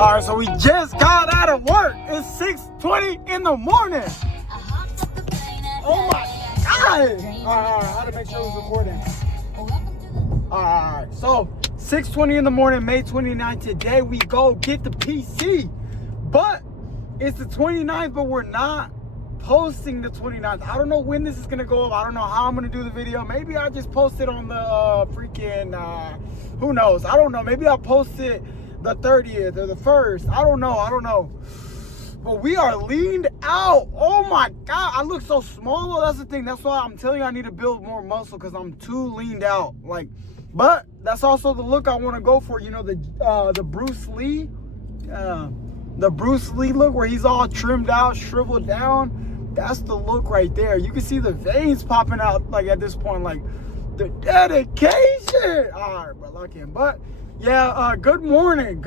All right, so we just got out of work. It's 6:20 in the morning. Oh my God. All right, I had to make sure it was recording. All right, so 6:20 in the morning, May 29th. Today we go get the PC. But it's the 29th, but we're not posting the 29th. I don't know when this is gonna go up. I don't know how I'm gonna do the video. Maybe I just post it on the who knows? I don't know. Maybe I'll post it the 30th or the 1st. I don't know. But we are leaned out. Oh my God, I look so small. That's the thing. That's why I'm telling you I need to build more muscle, because I'm too leaned out. But that's also the look I want to go for. You know, the Bruce Lee, the Bruce Lee look where he's all trimmed out, shriveled down. That's the look right there. You can see the veins popping out at this point, the dedication. All right, bro, lock in. But yeah, good morning,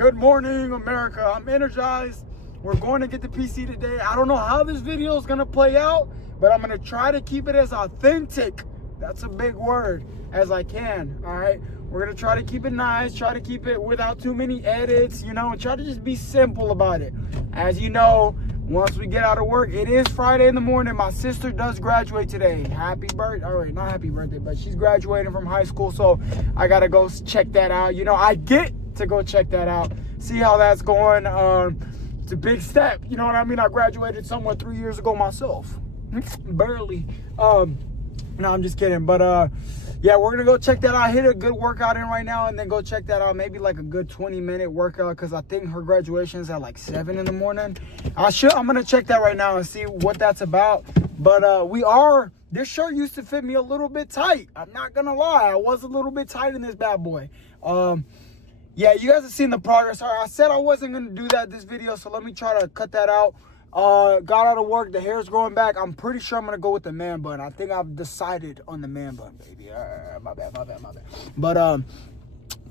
America. I'm energized. We're going to get the PC today. I don't know how this video is gonna play out, but I'm gonna try to keep it as authentic, that's a big word, as I can. All right, we're gonna try to keep it nice, try to keep it without too many edits, and try to just be simple about it. As you know, once we get out of work, it is Friday in the morning. My sister does graduate today. Happy birthday. All right, not happy birthday, but she's graduating from high school, so I gotta go check that out. I get to go check that out, see how that's going. It's a big step, you know what I mean? I graduated somewhat 3 years ago myself. Barely. No, I'm just kidding. But yeah, we're gonna go check that out. Hit a good workout in right now and then go check that out. Maybe a good 20-minute workout, because I think her graduation is at 7 in the morning. I'm gonna check that right now and see what that's about. But this shirt used to fit me a little bit tight. I'm not gonna lie, I was a little bit tight in this bad boy. Yeah, you guys have seen the progress. All right, I said I wasn't going to do that this video, so let me try to cut that out. Got out of work. The hair's growing back. I'm pretty sure I'm going to go with the man bun. I think I've decided on the man bun, baby. My bad. But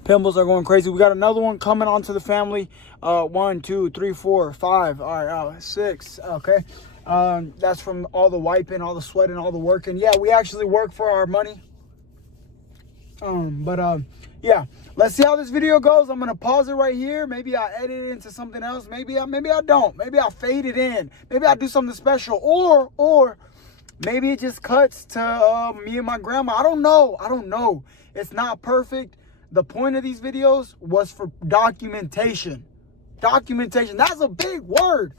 pimples are going crazy. We got another one coming onto the family. 1, 2, 3, 4, 5. All right, 6. Okay. That's from all the wiping, all the sweating, all the working. Yeah, we actually work for our money. Yeah, let's see how this video goes. I'm gonna pause it right here. Maybe I'll edit it into something else. Maybe I don't. Maybe I'll fade it in. Maybe I'll do something special, or maybe it just cuts to me and my grandma. I don't know. It's not perfect. The point of these videos was for documentation. That's a big word.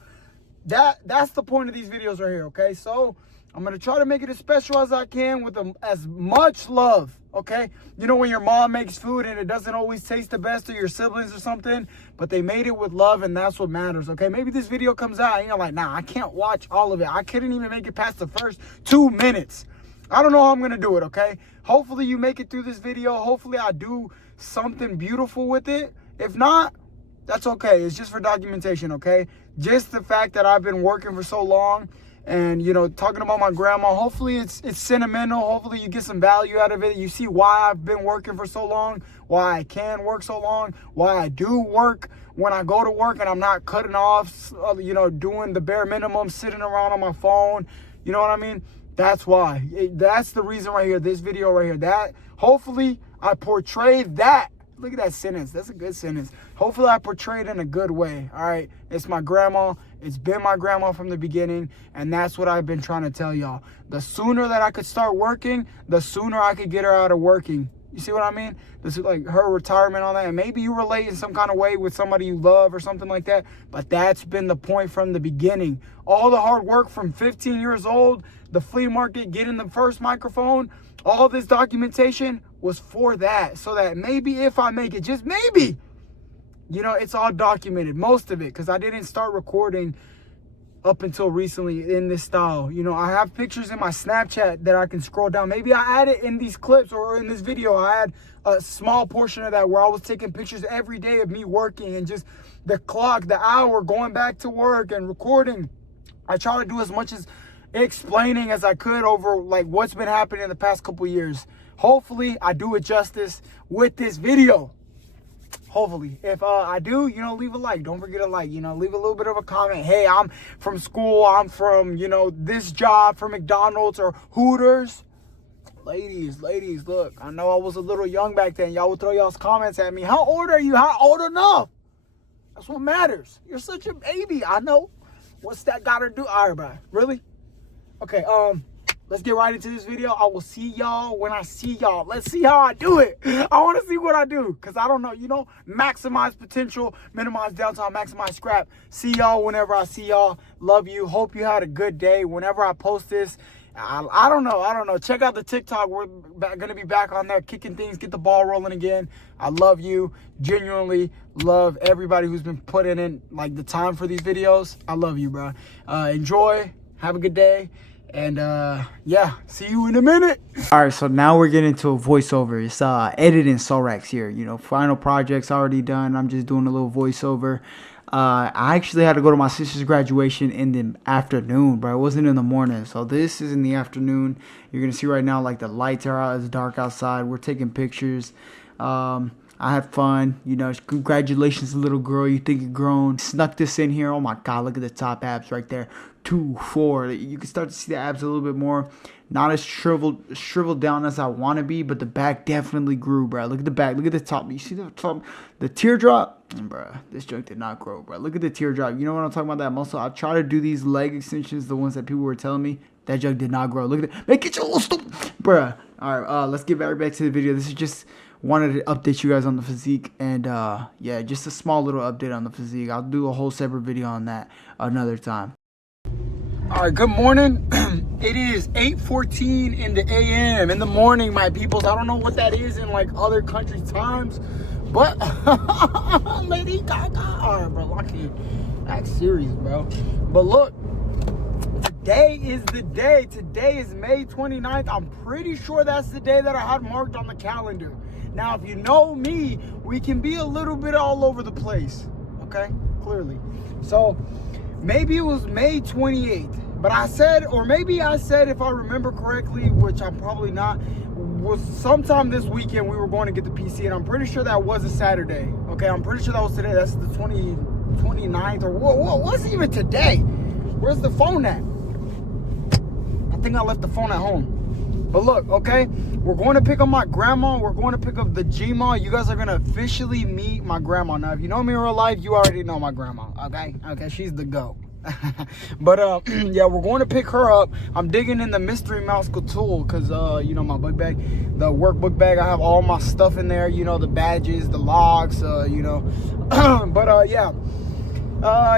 That's the point of these videos right here. Okay, so I'm gonna try to make it as special as I can with as much love. Okay, when your mom makes food and it doesn't always taste the best, or your siblings or something, but they made it with love, and that's what matters. Okay, maybe this video comes out and you're like, nah, I can't watch all of it. I couldn't even make it past the first 2 minutes. I don't know how I'm gonna do it. Okay, hopefully you make it through this video. Hopefully I do something beautiful with it. If not, that's okay. It's just for documentation. Okay, just the fact that I've been working for so long, and talking about my grandma, hopefully it's sentimental. Hopefully you get some value out of it. You see why I've been working for so long, why I can work so long, why I do work when I go to work and I'm not cutting off, doing the bare minimum, sitting around on my phone. You know what I mean? That's why. That's the reason right here, this video right here. That hopefully I portray that. Look at that sentence. That's a good sentence. Hopefully I portray it in a good way. All right. It's my grandma. It's been my grandma from the beginning. And that's what I've been trying to tell y'all. The sooner that I could start working, the sooner I could get her out of working. You see what I mean? This is her retirement on that. And maybe you relate in some kind of way with somebody you love or something like that. But that's been the point from the beginning. All the hard work from 15 years old, the flea market, getting the first microphone, all this documentation was for that. So that maybe if I make it, just maybe, it's all documented, most of it, because I didn't start recording up until recently in this style. I have pictures in my Snapchat that I can scroll down. Maybe I add it in these clips, or in this video I had a small portion of that where I was taking pictures every day of me working, and just the clock, the hour, going back to work and recording. I try to do as much as explaining as I could over what's been happening in the past couple years. Hopefully I do it justice with this video. Hopefully. If I do, leave a like. Don't forget to like, leave a little bit of a comment. Hey, I'm from school. I'm from, this job, from McDonald's or Hooters. Ladies, look, I know I was a little young back then. Y'all would throw y'all's comments at me. How old are you? How old enough? That's what matters. You're such a baby. I know. What's that gotta do? All right, bro. Really? Okay, let's get right into this video. I will see y'all when I see y'all. Let's see how I do it. I want to see what I do, because I don't know, you know, maximize potential, minimize downtime, maximize scrap. See y'all whenever I see y'all. Love you. Hope you had a good day. Whenever I post this, I don't know. Check out the TikTok. We're going to be back on there, kicking things, get the ball rolling again. I love you. Genuinely love everybody who's been putting in, like, the time for these videos. I love you, bro. Enjoy. Have a good day. And yeah, see you in a minute. All right, so now we're getting into a voiceover. It's editing Sollracz here. You know, final project's already done. I'm just doing a little voiceover. I actually had to go to my sister's graduation in the afternoon, bro. It wasn't in the morning. So this is in the afternoon. You're going to see right now, like, the lights are out. It's dark outside. We're taking pictures. I had fun. You know, congratulations, little girl. You think you're grown. Snuck this in here. Oh, my God. Look at the top abs right there. 2, 4. You can start to see the abs a little bit more. Not as shriveled down as I want to be, but the back definitely grew, bro. Look at the back. Look at the top. You see the top? The teardrop? Bro, this joint did not grow, bro. Look at the teardrop. You know what I'm talking about? That muscle. I try to do these leg extensions, the ones that people were telling me. That junk did not grow. Look at it. Make it your little stupid. Bruh. All right, let's get right back to the video. This is just wanted to update you guys on the physique. And, yeah, just a small little update on the physique. I'll do a whole separate video on that another time. All right, good morning. It is 8:14 in the a.m. in the morning, my peoples. I don't know what that is in, like, other country times, but Lady Gaga. All right, bro, I can't act serious, bro. But look, today is the day. Today is May 29th. I'm pretty sure that's the day that I had marked on the calendar. Now, if you know me, we can be a little bit all over the place, okay? Clearly. So maybe it was May 28th, but I said, or maybe I said, if I remember correctly, which I'm probably not, was sometime this weekend we were going to get the PC, and I'm pretty sure that was a Saturday. Okay, I'm pretty sure that was today. That's the 29th, or what's even today? Where's the phone at? I think I left the phone at home. But look, okay, we're going to pick up my grandma. We're going to pick up the G-Ma. You guys are going to officially meet my grandma. Now, if you know me in real life, you already know my grandma, okay? Okay, she's the GOAT. But, yeah, we're going to pick her up. I'm digging in the Mystery Mouse tool because, you know, my book bag, the workbook bag, I have all my stuff in there, you know, the badges, the logs, you know. But, yeah.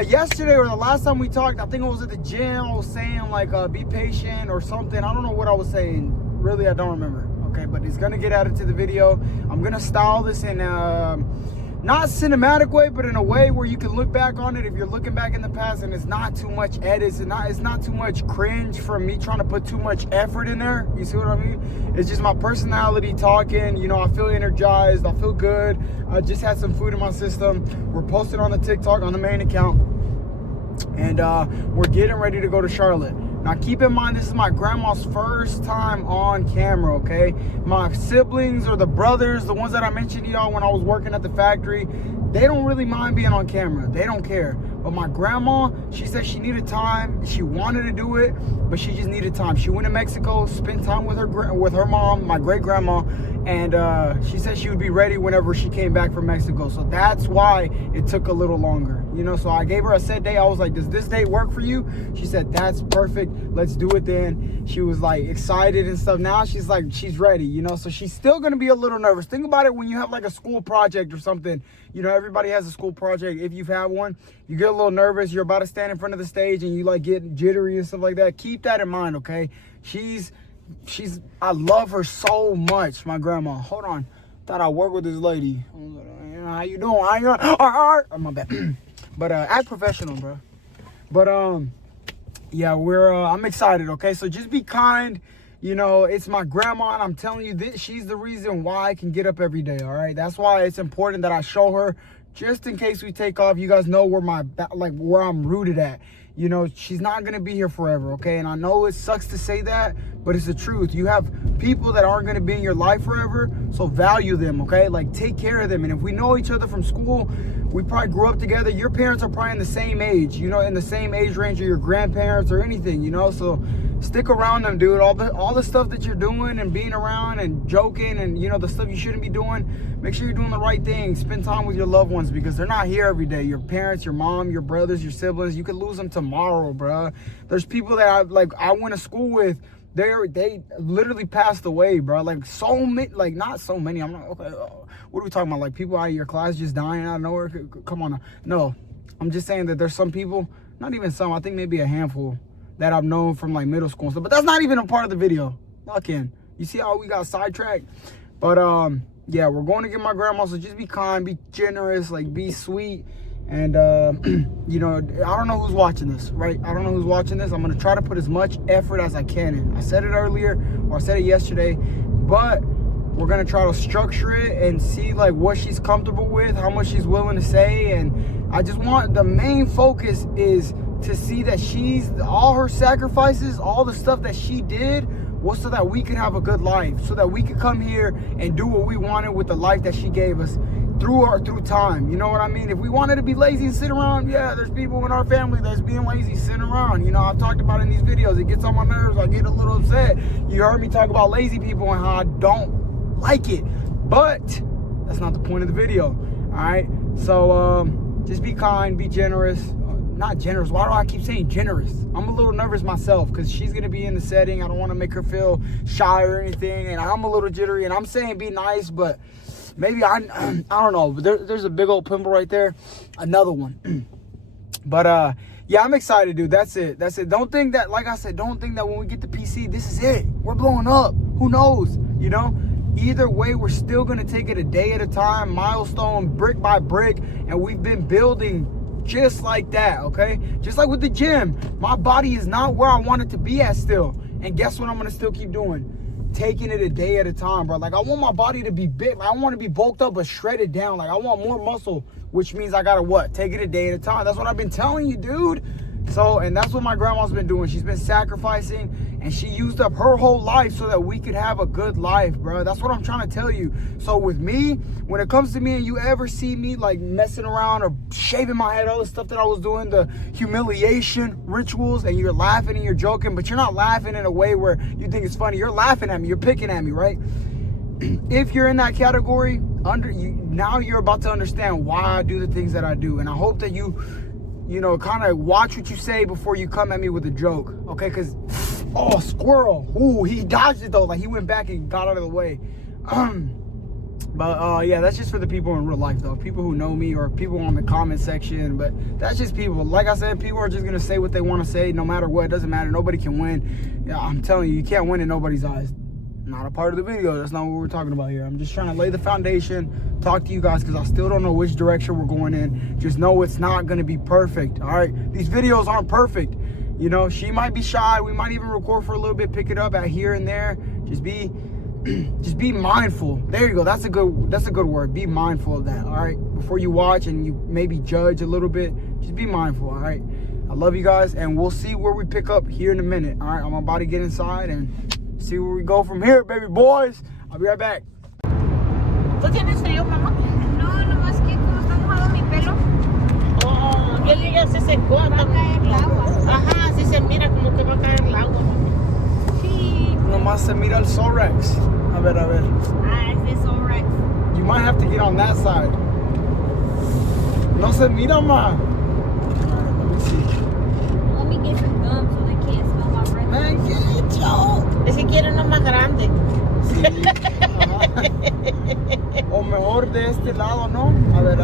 Yesterday or the last time we talked, I think I was at the gym. I was saying, like, be patient or something. I don't know what I was saying. Really, I don't remember. Okay, but it's gonna get added to the video. I'm gonna style this in not cinematic way, but in a way where you can look back on it if you're looking back in the past, and it's not too much edits and it's not too much cringe from me trying to put too much effort in there. You see what I mean? It's just my personality talking. You know, I feel energized. I feel good. I just had some food in my system. We're posting on the TikTok on the main account, and we're getting ready to go to Charlotte. Now, keep in mind, this is my grandma's first time on camera, okay? My siblings or the brothers, the ones that I mentioned to y'all when I was working at the factory, they don't really mind being on camera. They don't care. But my grandma, she said she needed time. She wanted to do it, but she just needed time. She went to Mexico, spent time with her mom, my great-grandma, and she said she would be ready whenever she came back from Mexico. So that's why it took a little longer, you know? So I gave her a set day. I was like, does this date work for you? She said, that's perfect. Let's do it then. She was like excited and stuff. Now she's like, she's ready, you know? So she's still going to be a little nervous. Think about it when you have like a school project or something. You know, everybody has a school project. If you've had one, you get a little nervous. You're about to stand in front of the stage and you like get jittery and stuff like that. Keep that in mind, okay? I love her so much, my grandma. Hold on. Thought I worked with this lady. How you doing? Oh, my bad. But act professional, bro. But yeah, I'm excited, okay? So just be kind. You know, it's my grandma, and I'm telling you this, she's the reason why I can get up every day, all right? That's why it's important that I show her, just in case we take off. You guys know where I'm rooted at. You know, she's not going to be here forever, okay? And I know it sucks to say that, but it's the truth. You have people that aren't going to be in your life forever, so value them, okay? Like, take care of them. And if we know each other from school, we probably grew up together. Your parents are probably in the same age, you know, in the same age range of your grandparents or anything, you know. So stick around them, dude. All the stuff that you're doing and being around and joking and, you know, the stuff you shouldn't be doing, make sure you're doing the right thing. Spend time with your loved ones because they're not here every day. Your parents, your mom, your brothers, your siblings, you could lose them tomorrow, bro. There's people that I went to school with. They literally passed away, bro. Like so many, like not so many. I'm not okay. What are we talking about? Like people out of your class just dying out of nowhere? Come on, no. I'm just saying that there's some people, not even some. I think maybe a handful that I've known from like middle school and stuff. But that's not even a part of the video. Lock in. You see how we got sidetracked? But yeah, we're going to get my grandma. So just be kind, be generous, like be sweet. And, you know, I don't know who's watching this, right? I don't know who's watching this. I'm going to try to put as much effort as I can in. I said it earlier, or I said it yesterday, but we're going to try to structure it and see, like, what she's comfortable with, how much she's willing to say. And I just want, the main focus is to see that all her sacrifices, all the stuff that she did, was so that we could have a good life, so that we could come here and do what we wanted with the life that she gave us through time. You know what I mean? If we wanted to be lazy and sit around, yeah, there's people in our family that's being lazy, sitting around. You know, I've talked about it in these videos. It gets on my nerves. I get a little upset. You heard me talk about lazy people and how I don't like it, but that's not the point of the video. All right, so just be kind, be generous. Not generous. Why do I keep saying generous? I'm a little nervous myself because she's going to be in the setting. I don't want to make her feel shy or anything. And I'm a little jittery. And I'm saying be nice, but maybe I don't know. But there's a big old pimple right there. Another one. But yeah, I'm excited, dude. That's it. Don't think that, like I said, don't think that when we get the PC, this is it. We're blowing up. Who knows? You know? Either way, we're still going to take it a day at a time, milestone, brick by brick. And we've been building just like that, okay? Just like with the gym, my body is not where I want it to be at still. And guess what I'm gonna still keep doing? Taking it a day at a time, bro. Like I want my body to be big. Like, I want to be bulked up but shredded down. Like I want more muscle, which means I gotta what? Take it a day at a time. That's what I've been telling you, dude. So, and that's what my grandma's been doing. She's been sacrificing, and she used up her whole life so that we could have a good life, bro. That's what I'm trying to tell you. So with me, when it comes to me and you ever see me like messing around or shaving my head, all the stuff that I was doing, the humiliation rituals, and you're laughing and you're joking, but you're not laughing in a way where you think it's funny. You're laughing at me. You're picking at me, right? If you're in that category, now you're about to understand why I do the things that I do. And I hope that you know, kind of watch what you say before you come at me with a joke, okay? Because, oh, squirrel. Ooh, he dodged it, though. Like, he went back and got out of the way. But, yeah, that's just for the people in real life, though. People who know me or people on the comment section. But that's just people. Like I said, people are just going to say what they want to say no matter what. It doesn't matter. Nobody can win. Yeah, I'm telling you, you can't win in nobody's eyes. Not a part of the video. That's not what we're talking about here. I'm just trying to lay the foundation, talk to you guys, because I still don't know which direction we're going in. Just know it's not going to be perfect, all right? These videos aren't perfect. You know, she might be shy. We might even record for a little bit, pick it up at here and there. Just be mindful. There you go. That's a good word. Be mindful of that, all right? Before you watch and you maybe judge a little bit, just be mindful, all right? I love you guys, and we'll see where we pick up here in a minute, all right? I'm about to get inside and see where we go from here, baby boys. I'll be right back. ¿Tú tienes frío, mamá? No, nomás que como está mojado mi pelo. Oh, yo ya se secó. Va a caer el agua. Ajá, sí se mira como que va a caer el agua. Sí. Nomás se mira el Sollracz. A ver. Ah, es de Sollracz. You might have to get on that side. No se mira, ma. Alright, let me see. Let me get some gum so they can't smell my breath. Man, get yo. Es que quiere uno más grande. Sí. Ajá. O mejor de este lado, ¿no? A ver.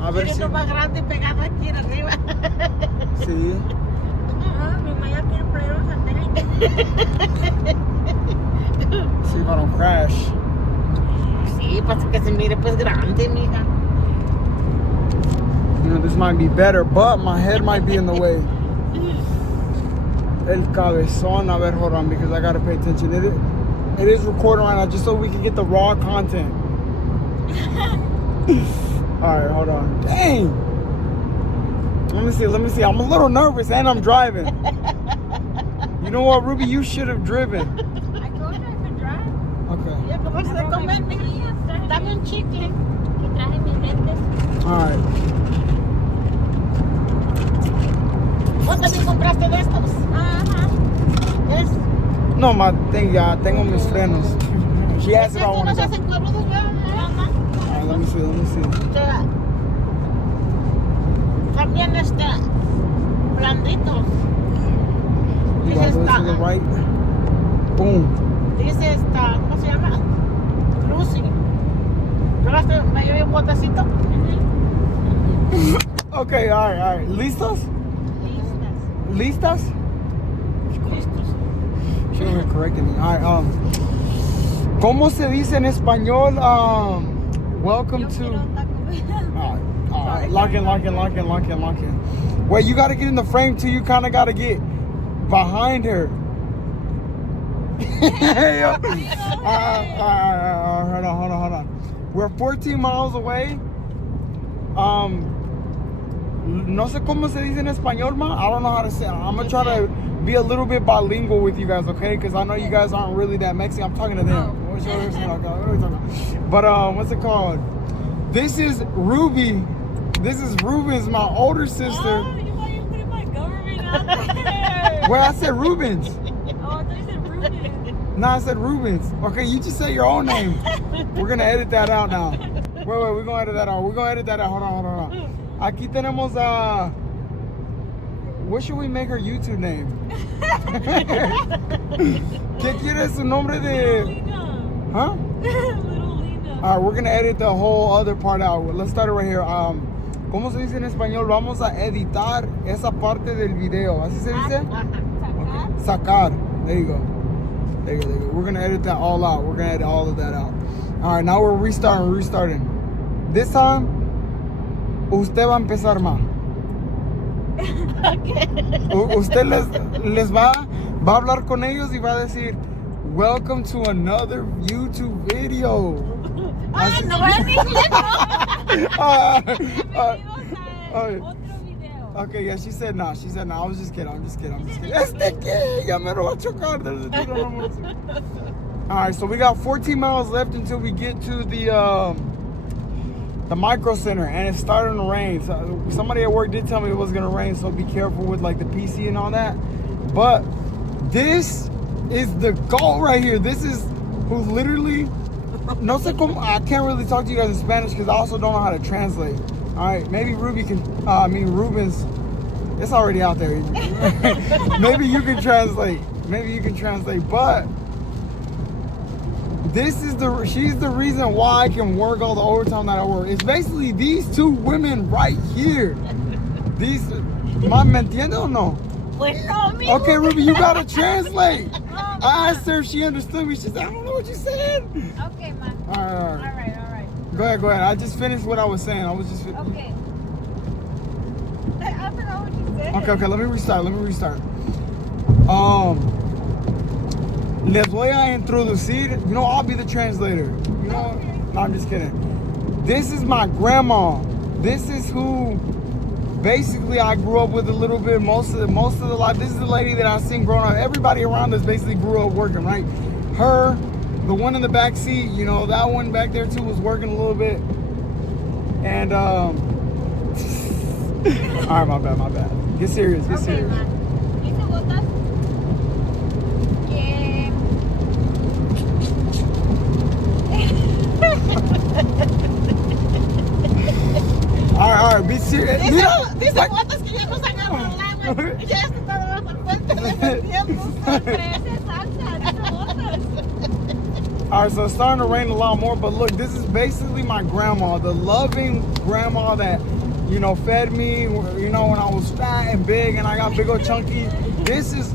A ver Quiere si... uno más grande pegado aquí arriba. Sí. Ajá, mi mamá ya quiere poner un satélite. See if I don't crash. Sí, para que se mire pues grande, mija. You know, this might be better, but my head might be in the way. El cabezón. A ver, hold on, because I gotta pay attention. It is recording right now, just so we can get the raw content. Alright, hold on. Dang! Let me see. I'm a little nervous and I'm driving. You know what, Ruby? You should have driven. I told you I could drive. Okay. Ya acabaste de comer, mija. Dame un chicle. ¿Qué Alright. ¿Vos también compraste de estos? Ajá. ¿Es? No, ma, ya tengo mis frenos. She asked if I ¿Estos want no to se go. hacen cuernudos, verdad? Alright, let me see. También blanditos. You Dice want to go esta, to the right? Boom. dice esta, ¿cómo se llama? Lucy. ¿Probaste medio un botecito? Okay, alright. ¿Listos? ¿Listas? Listos. She was correcting me. Alright, ¿cómo se dice en español? Welcome Yo to... quiero taco. Alright, lock in. Wait, you gotta get in the frame too. You kinda gotta get behind her. Hold on. We're 14 miles away. No sé cómo se dice en español, ma. I don't know how to say it. I'm gonna try to be a little bit bilingual with you guys, okay? Because I know you guys aren't really that Mexican. I'm talking to them. But what's it called? This is Ruby. This is Ruben's, my older sister. Oh, you want you putting my government out there. Wait, I said Rubens. Oh, I thought you said Ruben. No, I said Rubens. Okay, you just say your own name. We're gonna edit that out now. Wait, we're gonna edit that out. Hold on. Aquí tenemos what should we make her YouTube name? ¿Qué quiere su nombre de? Lina. Huh? Little Lina. Alright, we're gonna edit the whole other part out. Let's start it right here. ¿Cómo se dice en español? Vamos a editar esa parte del video. ¿Así se dice? Sacar. Sacar. There you go. We're gonna edit that all out. We're gonna edit all of that out. Alright, now we're restarting. This time, usted va a empezar más. Usted les va a hablar con ellos y va a decir, welcome to another YouTube video. Ah, no, en inglés no. Bienvenidos a otro video. Okay, yeah, she said no. I was just kidding. Este que ya me lo va a chocar. Alright, so we got 14 miles left until we get to the micro center, and it's starting to rain. So somebody at work did tell me it was gonna rain, so be careful with like the PC and all that. But this is the goal right here. This is who literally no sé cómo, I can't really talk to you guys in Spanish because I also don't know how to translate. Alright, maybe Rubens, it's already out there. Maybe you can translate. But she's the reason why I can work all the overtime that I work. It's basically these two women right here. ¿Me entiende o no? Pues no, amigo. Okay, Ruby, you gotta translate. I asked her if she understood me. She said, I don't know what you said. Okay, ma. All right. All right. Go ahead. I just finished what I was saying. Okay. I forgot what you said. Okay, let me restart. Les voy a introducir. You know, I'll be the translator. You know? No, I'm just kidding. This is my grandma. This is who basically I grew up with a little bit most of the life. This is the lady that I've seen growing up. Everybody around us basically grew up working, right? Her, the one in the back seat, you know, that one back there too was working a little bit. And all right, my bad. Get serious. Okay, ma. ¿Hice botas? All right, be serious. Dice botas que ya nos agarró el agua. Ya está bajo el puente de tiempo. Parece salsa, dice botas. All right, so it's starting to rain a lot more, but look, this is basically my grandma, the loving grandma that, you know, fed me, you know, when I was fat and big and I got big old chunky. This is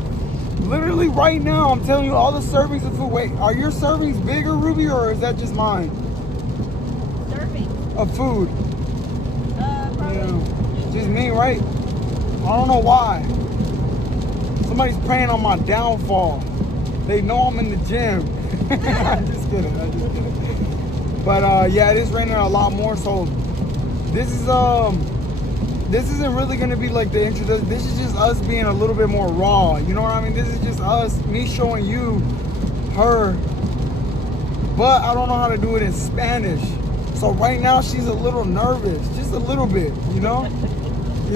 literally right now, I'm telling you, all the servings of food. Wait, are your servings bigger, Ruby, or is that just mine? Serving. Of food? Probably. Yeah. Just me, right? I don't know why. Somebody's praying on my downfall. They know I'm in the gym. I'm just kidding. But yeah, it is raining a lot more, so this isn't really gonna be like the introduction. This is just us being a little bit more raw. You know what I mean? This is just me showing you her, but I don't know how to do it in Spanish. So right now she's a little nervous, just a little bit, you know? You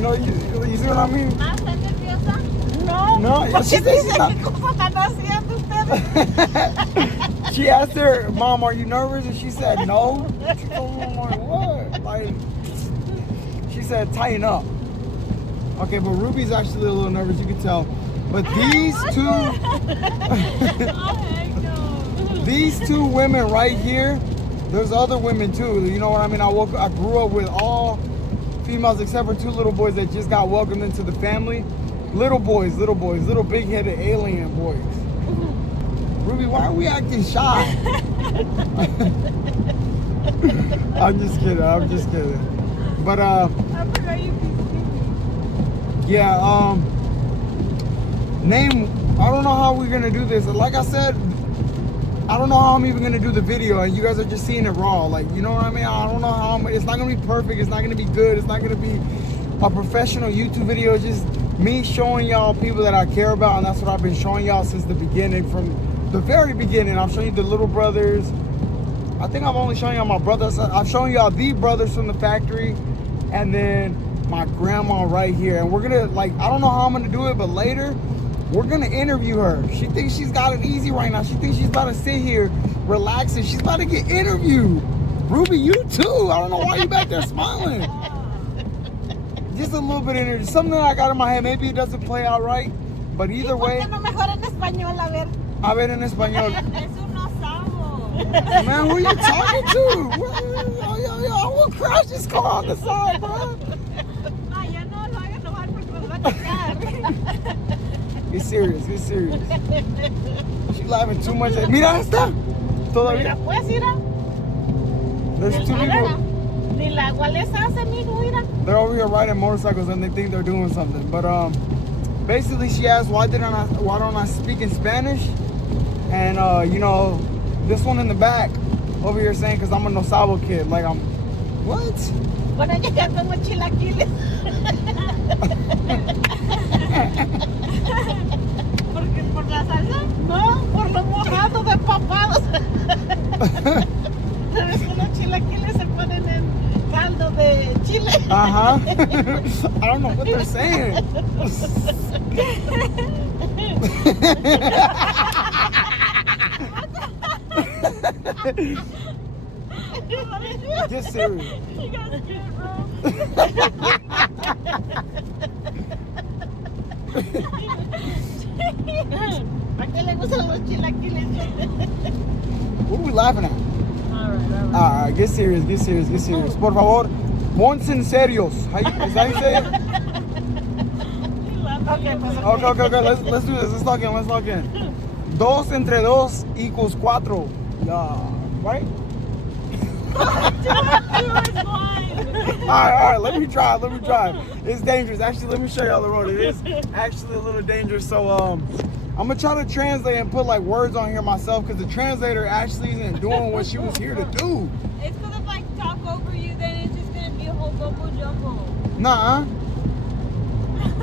see what I mean? ¿Ah, estás nerviosa? No. No, ¿Por she qué says she's dicen not. qué cosas están haciendo ustedes? She asked her, Mom, are you nervous? And she said, no. She told me, I'm like, what? Like, she said, tighten up. Okay, but Ruby's actually a little nervous, you can tell. But these two, these two women right here, there's other women too. You know what I mean? I grew up with all females except for two little boys that just got welcomed into the family. Little boys, little big-headed alien boys. Ruby, why are we acting shy? I'm just kidding. But I forgot you people. yeah, name, I don't know how we're gonna do this. Like I said, I don't know how I'm even gonna do the video, and you guys are just seeing it raw. Like, you know what I mean? I don't know how it's not gonna be perfect, it's not gonna be good, it's not gonna be a professional YouTube video. It's just me showing y'all people that I care about, and that's what I've been showing y'all since the beginning, from the very beginning. I'm showing you the little brothers. I think I'm only showing y'all my brothers. I'm showing y'all the brothers from the factory, and then my grandma right here. And we're gonna, like, I don't know how I'm gonna do it, but later we're gonna interview her. She thinks she's got it easy right now. She thinks she's about to sit here relaxing. She's about to get interviewed. Ruby, you too. I don't know why you back there smiling. Just a little bit of energy. Something that I got in my head. Maybe it doesn't play out right, but either way. ¿Por qué no mejor en español? A ver. A ver en español. Es un osado. Man, who you talking to? Yo, I will crash this car on the side, bro. Ah, ya no lo hagan nomás porque nos va a tocar. Get serious. She's laughing too much. Mira esta. Mira, Todavía. pues, mira. There's two people. Ni la cual les hace, amigo, mira. They're over here riding motorcycles and they think they're doing something. But basically she asked why don't I speak in Spanish? And you know, this one in the back over here saying because I'm a Nosabo kid. Like, I'm what? Bueno, llegar como chilaquiles. ¿Porque por la salsa? No, por lo mojado de papados. ¿Sabes que los chilaquiles se ponen en caldo de chile? Uh-huh. I don't know what they're saying. Get serious. You guys get bro. ¿A qué le gustan los chilaquiles? What are we laughing at? Alright. Alright, get serious. Por favor, ponse en serios. Is that how you say it? Okay, pues, Okay. Let's do this. Let's log in. 2 entre 2 equals 4. Yeah. Right? Alright, let me drive. It's dangerous. Actually, let me show y'all the road. It is actually a little dangerous. So, I'm gonna try to translate and put like words on here myself because the translator actually isn't doing what she was here to do. It's gonna like talk over you, then it's just gonna be a whole gumbo jumbo. Nah.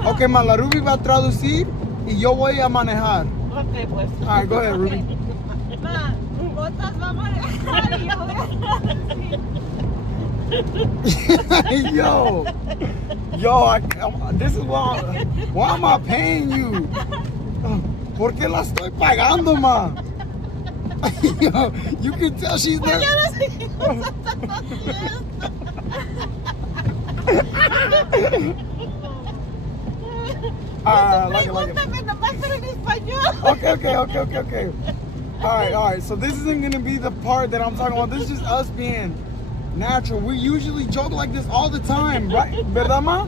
Okay, la Ruby va a traducir y yo voy a manejar. Okay, pues. Alright, go ahead, Ruby. Ma, botas va a manejar y yo voy a This is why am I paying you? ¿Por qué la estoy pagando, ma? Yo, you can tell she's there. Pregúntame nomás, pero en español. Okay. Alright. So this isn't gonna be the part that I'm talking about. This is just us being natural. We usually joke like this all the time, right? ¿Verdad, ma?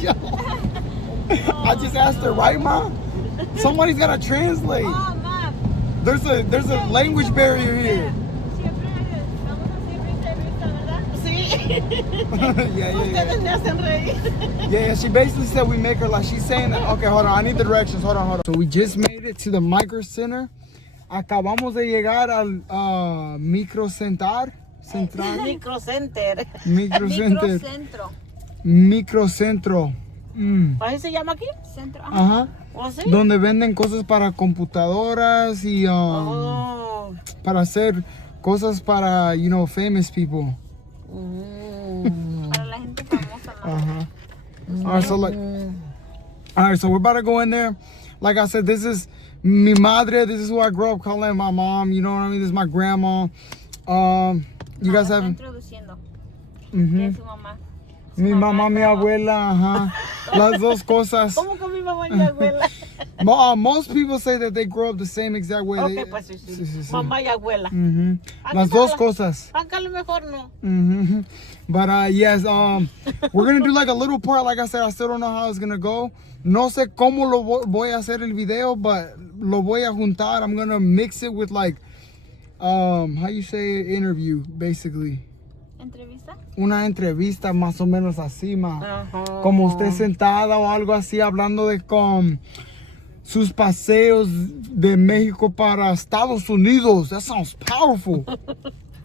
Yo. I just asked her, right, ma? Somebody's gotta translate. Oh, ma. There's a language barrier here. Siempre estamos así, risa y risa, ¿verdad? Sí. Yeah. Ustedes me hacen reír. Yeah, she basically said we make her like, she's saying that, okay, hold on, I need the directions, hold on. So we just made it to the micro center. Acabamos de llegar al microcentro. Microcenter. Microcentro. ¿Así se llama aquí? Centro. Ajá. ¿O sí? Donde venden cosas para computadoras y para hacer cosas para, you know, famous people. Para la gente famosa, ¿no? All right, so we're about to go in there. Like I said, this is mi madre. This is who I grew up calling my mom. You know what I mean? This is my grandma. You guys have... introduciendo. Mhm. Es su mamá. Mi mamá, mi abuela, ajá. Las dos cosas. ¿Cómo que mi mamá y mi abuela? Most people say that they grow up the same exact way. Ok, pues sí. Sí. Mamá y abuela. Mhm. Las dos cosas. Acá a lo mejor no. Mhm. But yes, we're gonna do like a little part. Like I said, I still don't know how it's gonna go. No sé cómo lo voy a hacer el video, but lo voy a juntar. I'm gonna mix it with like, how you say interview, basically. ¿Entrevista? Una entrevista más o menos así, ma. Ajá. Como usted sentada o algo así, hablando de con sus paseos de México para Estados Unidos. That sounds powerful.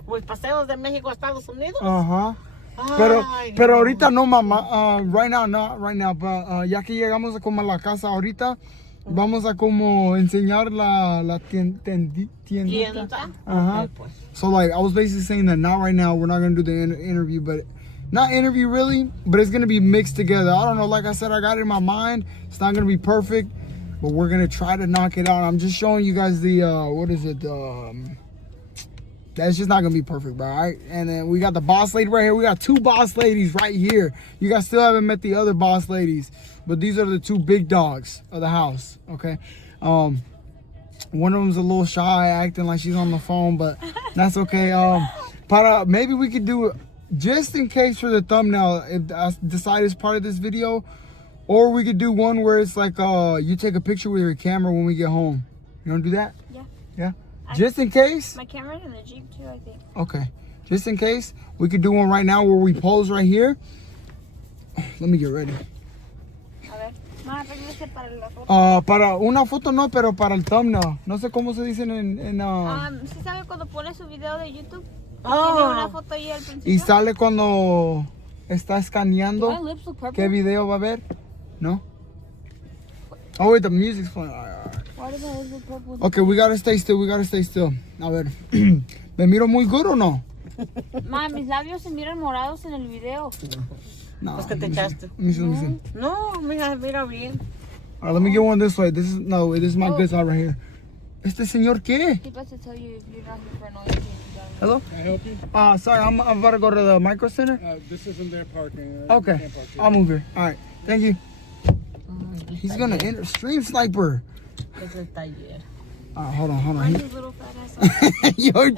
Pues paseos de México a Estados Unidos. Ajá. Ay, Pero no. ahorita no, mamá. Right now, not right now. But ya que llegamos a como a la casa ahorita, vamos a como enseñar la tiendita. Tienda. Ajá. Ok, pues. So like I was basically saying that not right now, we're not gonna do the interview, but not interview really, but it's gonna be mixed together. I don't know. Like I said, I got it in my mind. It's not gonna be perfect, but we're gonna try to knock it out. I'm just showing you guys the what is it? That's just not gonna be perfect, bro. All right, and then we got the boss lady right here. We got two boss ladies right here. You guys still haven't met the other boss ladies, but these are the two big dogs of the house. Okay, one of them's a little shy, acting like she's on the phone, but that's okay. Maybe we could do, just in case for the thumbnail, if I decide it's part of this video, or we could do one where it's like you take a picture with your camera when we get home. You wanna do that? Yeah. Yeah. Just in case. My camera's in the Jeep too, I think. Okay. Just in case, we could do one right now where we pose right here. Let me get ready. A ver. Más regrese para la foto. Para una foto no, pero para el thumbnail. No sé cómo se dicen en ¿Sí sabe cuando pone su video de YouTube? Oh. Tiene una foto ahí al principio. y sale cuando está My escaneando lips look purple. qué video va a ver. ¿No? Oh wait, the music's playing. All right. Why does my lips look purple? Okay, we gotta stay still. A ver. ¿Me miro muy good o no? Ma, mis labios se miran morados en el video. No. Pues que te echaste. Let me see. No, mira bien. All right, let me get one this way. This is my good side right here. ¿Este señor qué? He about to tell you if you're not here for annoying. Hello? Can I help you? Sorry, I'm about to go to the micro center. This isn't their parking. Okay, You can't park here. I'll move here. All right, thank you. He's gonna enter stream sniper. Es el taller. All right, hold on. Why his little fat ass? Yo,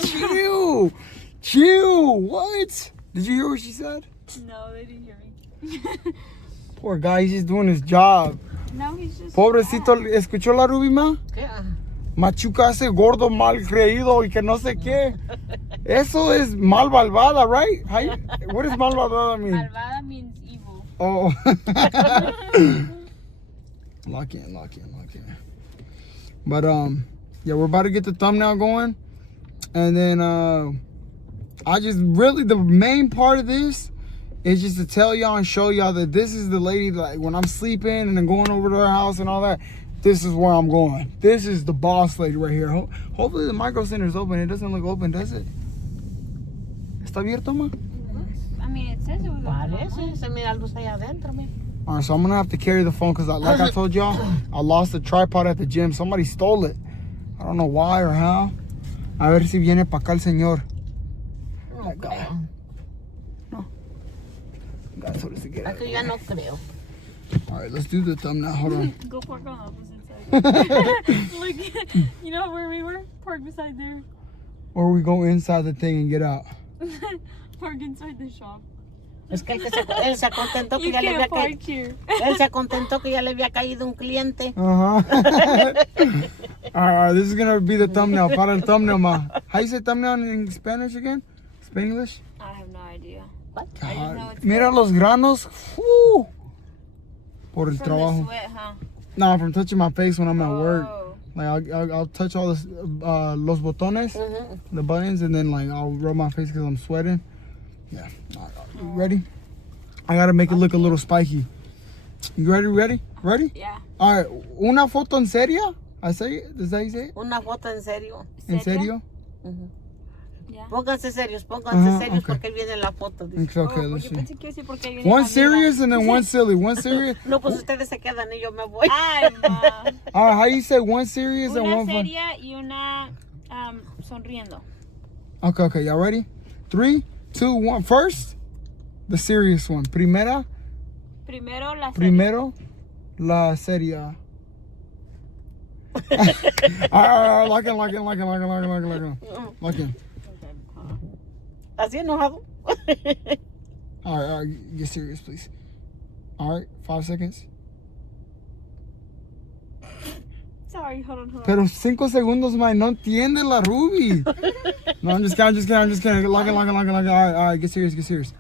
chill. What? Did you hear what she said? No, they didn't hear me. Poor guy, he's just doing his job. No, he's just. Pobrecito, ¿escuchó la Ruby, ma? ¿Qué? Machuca ese gordo mal creído y que no sé qué. Eso es mal malvada, right? What does mal malvada mean? Malvada means evil. Oh. Lock in. But yeah, we're about to get the thumbnail going. And then the main part of this is just to tell y'all and show y'all that this is the lady that, like, when I'm sleeping and then going over to her house and all that, this is where I'm going. This is the boss lady right here. Hopefully the micro center is open. It doesn't look open, does it? ¿Está abierto, ma? I mean, it says it was Parece, se mira luz allá adentro, mira. All right, so I'm gonna have to carry the phone because, like I told y'all, I lost the tripod at the gym. Somebody stole it. I don't know why or how. A ver si viene para acá el señor. No creo. No. God told us to get out. Aquí ya no creo. All right, let's do the thumbnail. Hold on. Go park on the opposite side. Like, you know where we were? Park beside there. Or we go inside the thing and get out. Park inside the shop. Es que él se contentó que You ya le había can't park caído. here. Él se contentó que ya le había caído un cliente. All right, this is gonna be the thumbnail. Para el thumbnail, ma. How you say thumbnail in Spanish again? Spanglish? I have no idea. What? I just know it's Mira los granos. Whew. Por el from trabajo. the sweat, huh? No, from touching my face when I'm at work. Oh. Like I'll touch all this, los botones, the buttons, and then like I'll rub my face because I'm sweating. Yeah. All right, you ready? I gotta make it look a little spiky. You ready? Ready? Yeah. All right. Una foto en serio? I say it. Does that you say it? Una foto en serio. En serio? Yeah. Pónganse serios okay. porque viene la foto. Dice. Okay, let's Yo see. pensé que iba a decir porque ahí viene One la serious amiga. and then one silly. One serious. No, pues ustedes se quedan y yo me voy. Ay, ma. All right, how you say one serious and Una one fun? seria y una sonriendo. Okay, y'all ready? 3, 2, 1. First, the serious one. Primero la seria. All right, lock in. Así enojado. All right, get serious, please. All right, 5 seconds. Sorry, hold on. Pero 5 segundos, man, no entiende la Ruby. No, I'm just kidding. Lock in. All right, get serious. Okay.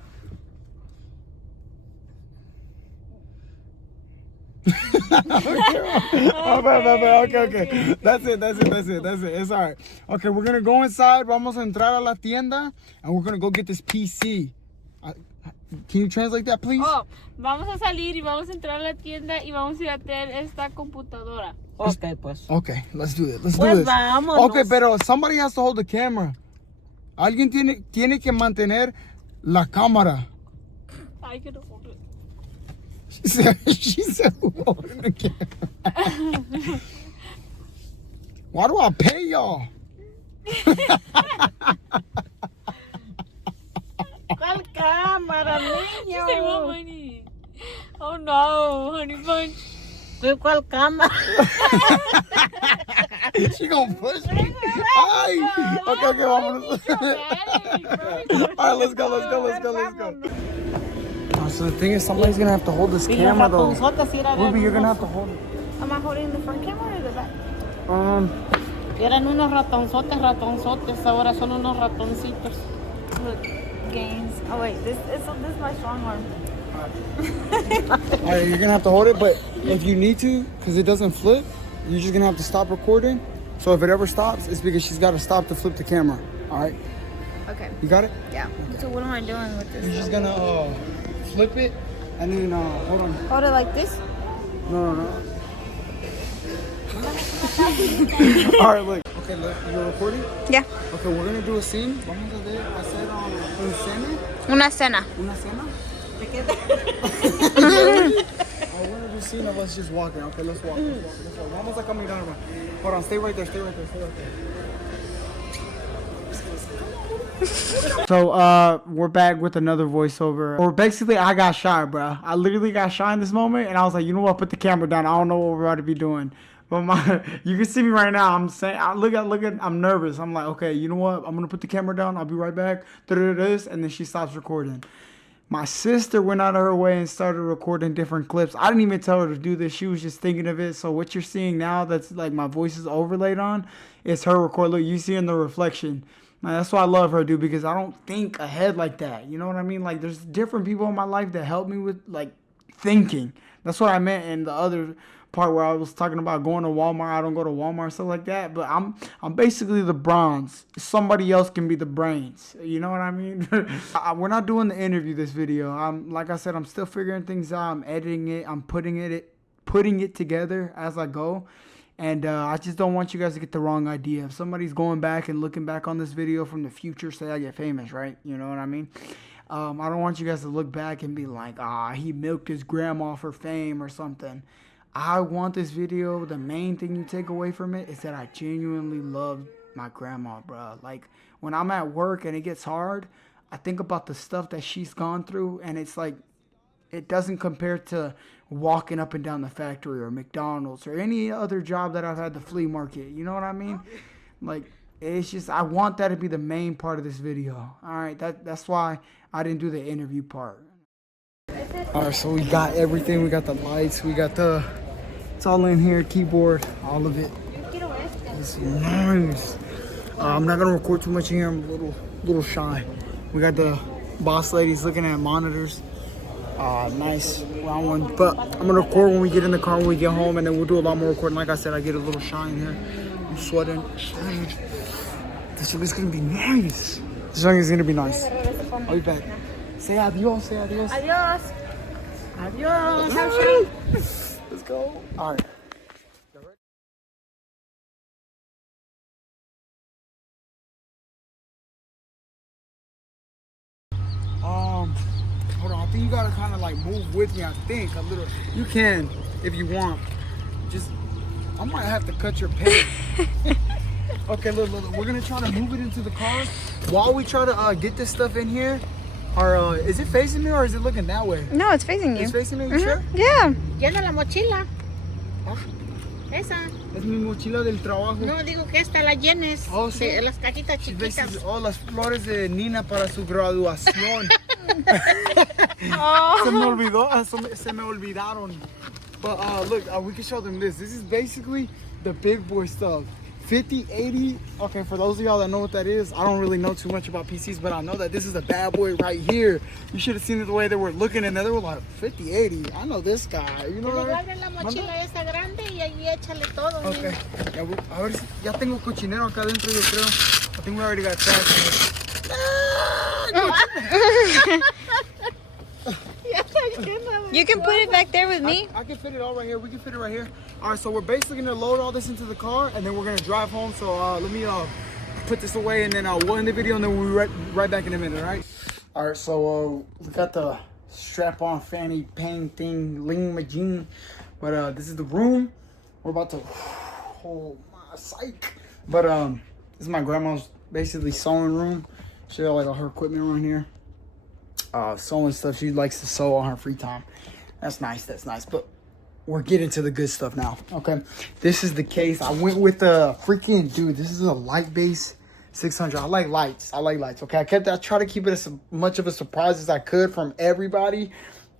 That's it. It's all right. Okay, we're gonna go inside. Vamos a entrar a la tienda, and we're gonna go get this PC. Can you translate that, please? Oh, vamos a salir y vamos a entrar a la tienda y vamos a ir a tener esta computadora. Ok, pues. Okay, let's do it. Pues vámonos. Okay, pero somebody has to hold the camera. Alguien tiene que mantener la cámara. I can hold it. She said holding the camera. Why do I pay y'all? ¿Cuál cámara, She said, what niño? money? Oh no, honey bunch. ¿Cuál cámara? She gonna push me. Ay. Okay, vámonos. All right, let's go. So the thing is, somebody's gonna have to hold this camera though. Ruby, you're gonna have to hold it. Am I holding the front camera or the back? Eran unos ratonzotes, ahora son unos ratoncitos. Look, gains. Oh wait, this is my strong arm. All right, you're gonna have to hold it, but if you need to, because it doesn't flip, you're just gonna have to stop recording. So if it ever stops, it's because she's got to stop to flip the camera. All right, Okay. you got it? Yeah. So what am I doing with this? You're just gonna flip it, and then hold on. Hold it like this? No. All right, look. Okay, look, you're recording? Yeah. Okay, we're gonna do a scene. Vamos a hacer una cena. Una cena. Una cena? We're gonna do a scene of us just walking. Okay, let's walk. Vamos a caminar. Hold on, stay right there. So we're back with another voiceover. Or basically, I got shy, bro. I literally got shy in this moment, and I was like, you know what? Put the camera down. I don't know what we're about to be doing. But you can see me right now. I'm saying, look at. I'm nervous. I'm like, okay, you know what? I'm gonna put the camera down. I'll be right back. And then she stops recording. My sister went out of her way and started recording different clips. I didn't even tell her to do this. She was just thinking of it. So what you're seeing now, that's like my voice is overlaid on, is her record. Look, you see in the reflection. Man, that's why I love her, dude, because I don't think ahead like that. You know what I mean? Like, there's different people in my life that help me with, like, thinking. That's what I meant in the other part where I was talking about going to Walmart. I don't go to Walmart, stuff like that. But I'm basically the bronze. Somebody else can be the brains. You know what I mean? We're not doing the interview this video. Like I said, I'm still figuring things out. I'm editing it. I'm putting it together as I go. And I just don't want you guys to get the wrong idea. If somebody's going back and looking back on this video from the future, say I get famous, right? You know what I mean? I don't want you guys to look back and be like, he milked his grandma for fame or something. I want this video, the main thing you take away from it is that I genuinely love my grandma, bro. Like, when I'm at work and it gets hard, I think about the stuff that she's gone through, and it's like, it doesn't compare to walking up and down the factory or McDonald's or any other job that I've had, the flea market. You know what I mean? Like, it's just, I want that to be the main part of this video. All right, that's why I didn't do the interview part. All right, so we got everything. We got the lights. We got it's all in here, keyboard, all of it. It's nice. I'm not gonna record too much in here. I'm a little shy. We got the boss ladies looking at monitors. Nice round one. But I'm gonna record when we get in the car, when we get home, and then we'll do a lot more recording. Like I said, I get a little shy in here. I'm sweating. This is gonna be nice. This song is gonna be nice. I'll be back. Say adios. Say adios. Adios. Adiós. Let's go. All right. Hold on, I think you gotta kind of like move with me. I think a little. You can if you want. Just, I might have to cut your pace. Okay, look, we're gonna try to move it into the car while we try to get this stuff in here. Or is it facing me or is it looking that way? No, it's facing you. It's facing me. You sure? Yeah. Llena la mochila. Huh? Esa. Es mi mochila del trabajo. No, digo que esta la llenes. Oh, sí. De las cajitas chiquitas. Oh, las flores de Nina para su graduación. Oh. Se me olvidó. Se me olvidaron. But look, we can show them this. This is basically the big boy stuff. 50, 80. Okay, for those of y'all that know what that is, I don't really know too much about PCs, but I know that this is a bad boy right here. You should have seen the way they were looking in there. They were like, 50, 80. I know this guy. You know what I Abre la mochila esa grande y ahí échale todo. Okay. Yeah, a ver si ya tengo cochinero acá adentro, yo creo. I think we already got trash. You can put it back there with me. I can fit it all right here. We can fit it right here. All right, so we're basically gonna load all this into the car, and then we're gonna drive home. So let me put this away, and then we'll end the video, and then we'll be right back in a minute. All right. All right. So we got the strap-on fanny pain thing, Ling Majin, but this is the room. We're about to. Oh my psych. But this is my grandma's basically sewing room. She got like all her equipment around here. Sewing stuff. She likes to sew on her free time. That's nice. That's nice. But we're getting to the good stuff now. Okay. This is the case. I went with the freaking dude. This is a light base 600. I like lights. Okay. I try to keep it as much of a surprise as I could from everybody,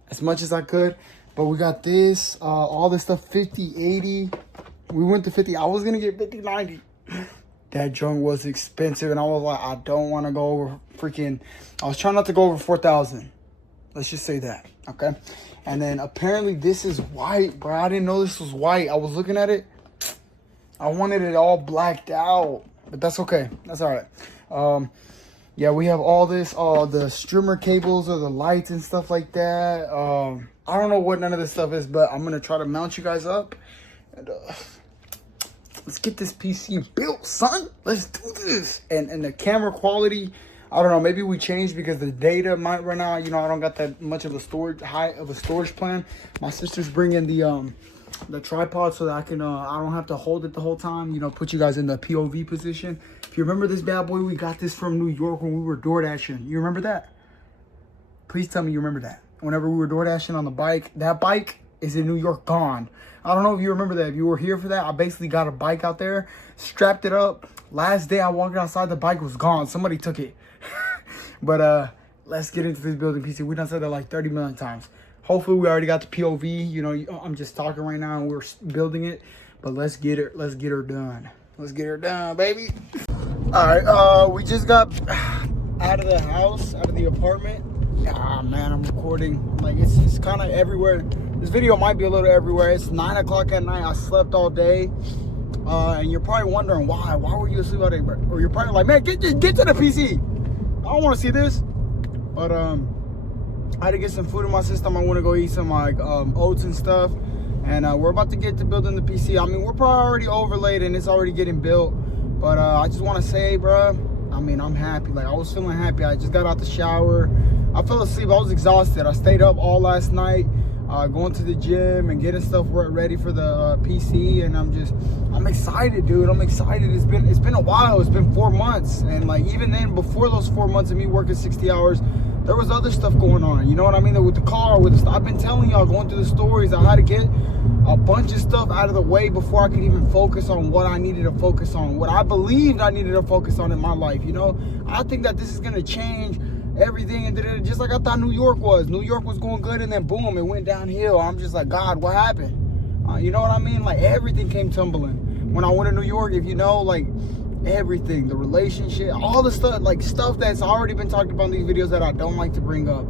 as much as I could. But we got this. All this stuff. 50, 80. We went to 50. I was gonna get 50, 90. That junk was expensive, and I was like, I don't want to go over freaking. I was trying not to go over 4,000. Let's just say that, okay? And then apparently this is white, bro. I didn't know this was white. I was looking at it. I wanted it all blacked out, but that's okay. That's all right. Yeah, we have all this, the streamer cables or the lights and stuff like that. I don't know what none of this stuff is, but I'm gonna try to mount you guys up. And let's get this PC built, son. Let's do this. And the camera quality, I don't know. Maybe we changed because the data might run out. You know, I don't got that much of a storage plan. My sister's bringing the tripod so that I can I don't have to hold it the whole time. You know, put you guys in the POV position. If you remember this bad boy, we got this from New York when we were door dashing. You remember that? Please tell me you remember that. Whenever we were door dashing on the bike, that bike is in New York gone. I don't know if you remember that. If you were here for that, I basically got a bike out there, strapped it up. Last day I walked outside, the bike was gone. Somebody took it. But let's get into this building PC. We done said that like 30 million times. Hopefully we already got the POV. You know, I'm just talking right now and we're building it. But let's get her done. Let's get her done, baby. All right, we just got out of the house, out of the apartment. Ah, man, I'm recording. Like, it's kind of everywhere. This video might be a little everywhere. It's 9 o'clock at night. I slept all day. And you're probably wondering why. Why were you asleep all day, bro? Or you're probably like, man, get to the PC. I don't want to see this. But I had to get some food in my system. I want to go eat some like oats and stuff. And we're about to get to building the PC. I mean, we're probably already overlaid and it's already getting built. But I just want to say, bro, I mean, I'm happy. Like, I was feeling happy. I just got out the shower. I fell asleep. I was exhausted. I stayed up all last night, going to the gym and getting stuff ready for the PC. And I'm excited, dude. I'm excited. It's been a while. It's been 4 months. And like, even then, before those 4 months of me working 60 hours, there was other stuff going on. You know what I mean? With the car, I've been telling y'all, going through the stories, I had to get a bunch of stuff out of the way before I could even focus on what I needed to focus on, what I believed I needed to focus on in my life. You know, I think that this is going to change everything, and just like I thought New York was going good, and then boom, it went downhill. I'm just like, God, what happened? You know what I mean? Like, everything came tumbling when I went to New York. If you know, like, everything, the relationship, all the stuff, like stuff that's already been talked about in these videos that I don't like to bring up.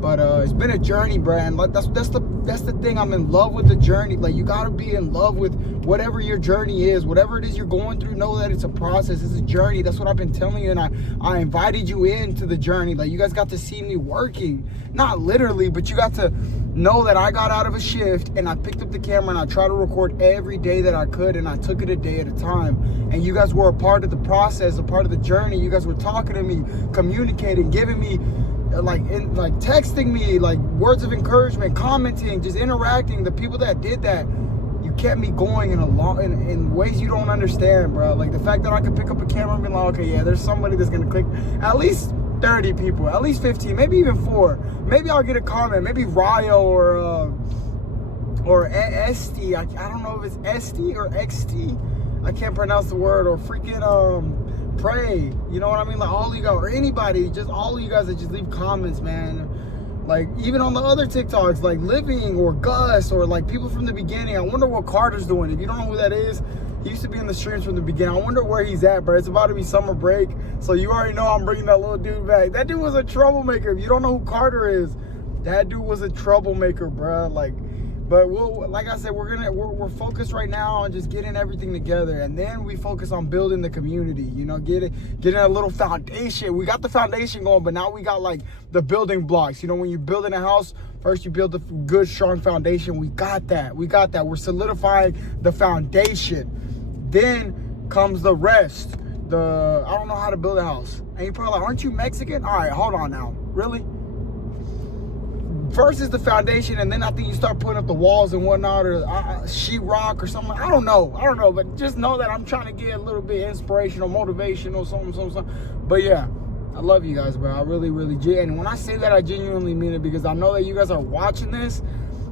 But it's been a journey, bro, and like that's the thing. I'm in love with the journey. Like, you gotta be in love with whatever your journey is, whatever it is you're going through. Know that it's a process, it's a journey. That's what I've been telling you, and I invited you into the journey. Like, you guys got to see me working, not literally, but you got to know that I got out of a shift and I picked up the camera and I tried to record every day that I could, and I took it a day at a time. And you guys were a part of the process, a part of the journey. You guys were talking to me, communicating, giving me like texting me, like words of encouragement, commenting, just interacting. The people that did that, you kept me going in ways you don't understand, bro. Like the fact that I could pick up a camera and be like, okay, yeah, there's somebody that's gonna click. At least 30 people, at least 15, maybe even 4. Maybe I'll get a comment. Maybe Ryo or Esty. I don't know if it's Esty or XT. I can't pronounce the word. Or freaking Pray. You know what I mean? Like all you guys, or anybody, just all of you guys that just leave comments, man. Like even on the other TikToks, like Living or Gus or like people from the beginning. I wonder what Carter's doing. If you don't know who that is, he used to be in the streams from the beginning. I wonder where he's at, bro. It's about to be summer break, so you already know I'm bringing that little dude back. That dude was a troublemaker. If you don't know who Carter is, that dude was a troublemaker, bro. Like, but like I said, we're focused right now on just getting everything together, and then we focus on building the community. You know, getting a little foundation. We got the foundation going, but now we got like the building blocks. You know, when you're building a house, first you build a good, strong foundation. We got that. We're solidifying the foundation. Then comes the rest. I don't know how to build a house. And you're probably like, aren't you Mexican? All right, hold on now. Really? First is the foundation, and then I think you start putting up the walls and whatnot, or sheetrock or something. I don't know, but just know that I'm trying to get a little bit inspirational, motivational, something. But yeah, I love you guys, bro. I really, and when I say that, I genuinely mean it, because I know that you guys are watching this,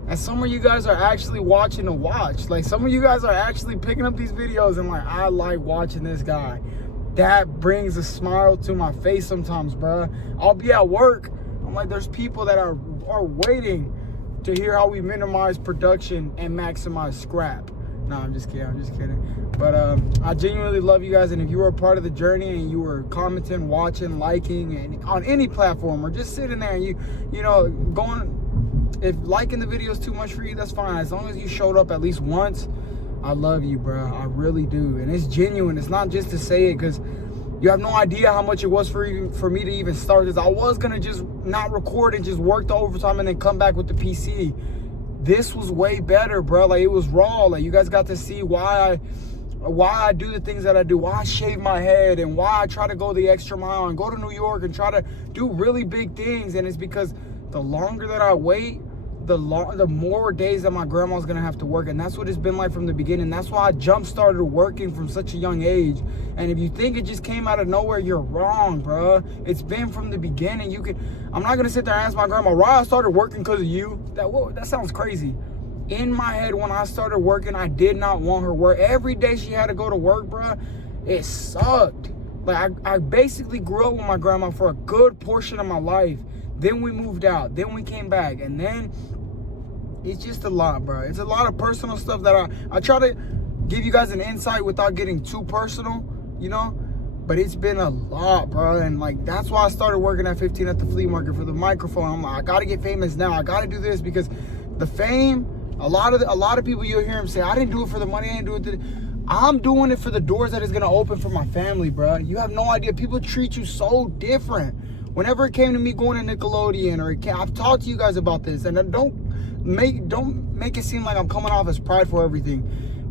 and some of you guys are actually watching to watch. Like some of you guys are actually picking up these videos and like, I like watching this guy. That brings a smile to my face sometimes, bro. I'll be at work. I'm like, there's people that are waiting to hear how we minimize production and maximize scrap. No, I'm just kidding. But I genuinely love you guys, and if you were a part of the journey and you were commenting, watching, liking, and on any platform, or just sitting there and you know, going, if liking the video is too much for you, that's fine. As long as you showed up at least once, I love you, bro. I really do. And it's genuine. It's not just to say it, because you have no idea how much it was for me to even start this. I was going to just not record and just work the overtime and then come back with the PC. This was way better, bro. Like, it was raw. Like, you guys got to see why I do the things that I do, why I shave my head, and why I try to go the extra mile and go to New York and try to do really big things. And it's because the longer that I wait, the more days that my grandma's gonna have to work. And that's what it's been like from the beginning. That's why I jump-started working from such a young age. And if you think it just came out of nowhere, you're wrong, bro. It's been from the beginning. I'm not gonna sit there and ask my grandma, why I started working because of you. That sounds crazy. In my head, when I started working, I did not want her work. Every day she had to go to work, bro, it sucked. Like, I basically grew up with my grandma for a good portion of my life. Then we moved out. Then we came back. And then it's just a lot, bro. It's a lot of personal stuff that I try to give you guys an insight without getting too personal, you know? But it's been a lot, bro. And like, that's why I started working at 15 at the flea market for the microphone. I'm like, I gotta get famous now. I gotta do this, because the fame, a lot of people, you'll hear them say, I didn't do it for the money, I didn't do it I'm doing it for the doors that it's gonna open for my family, bro. You have no idea. People treat you so different. Whenever it came to me going to Nickelodeon, I've talked to you guys about this, and don't make it seem like I'm coming off as prideful or everything.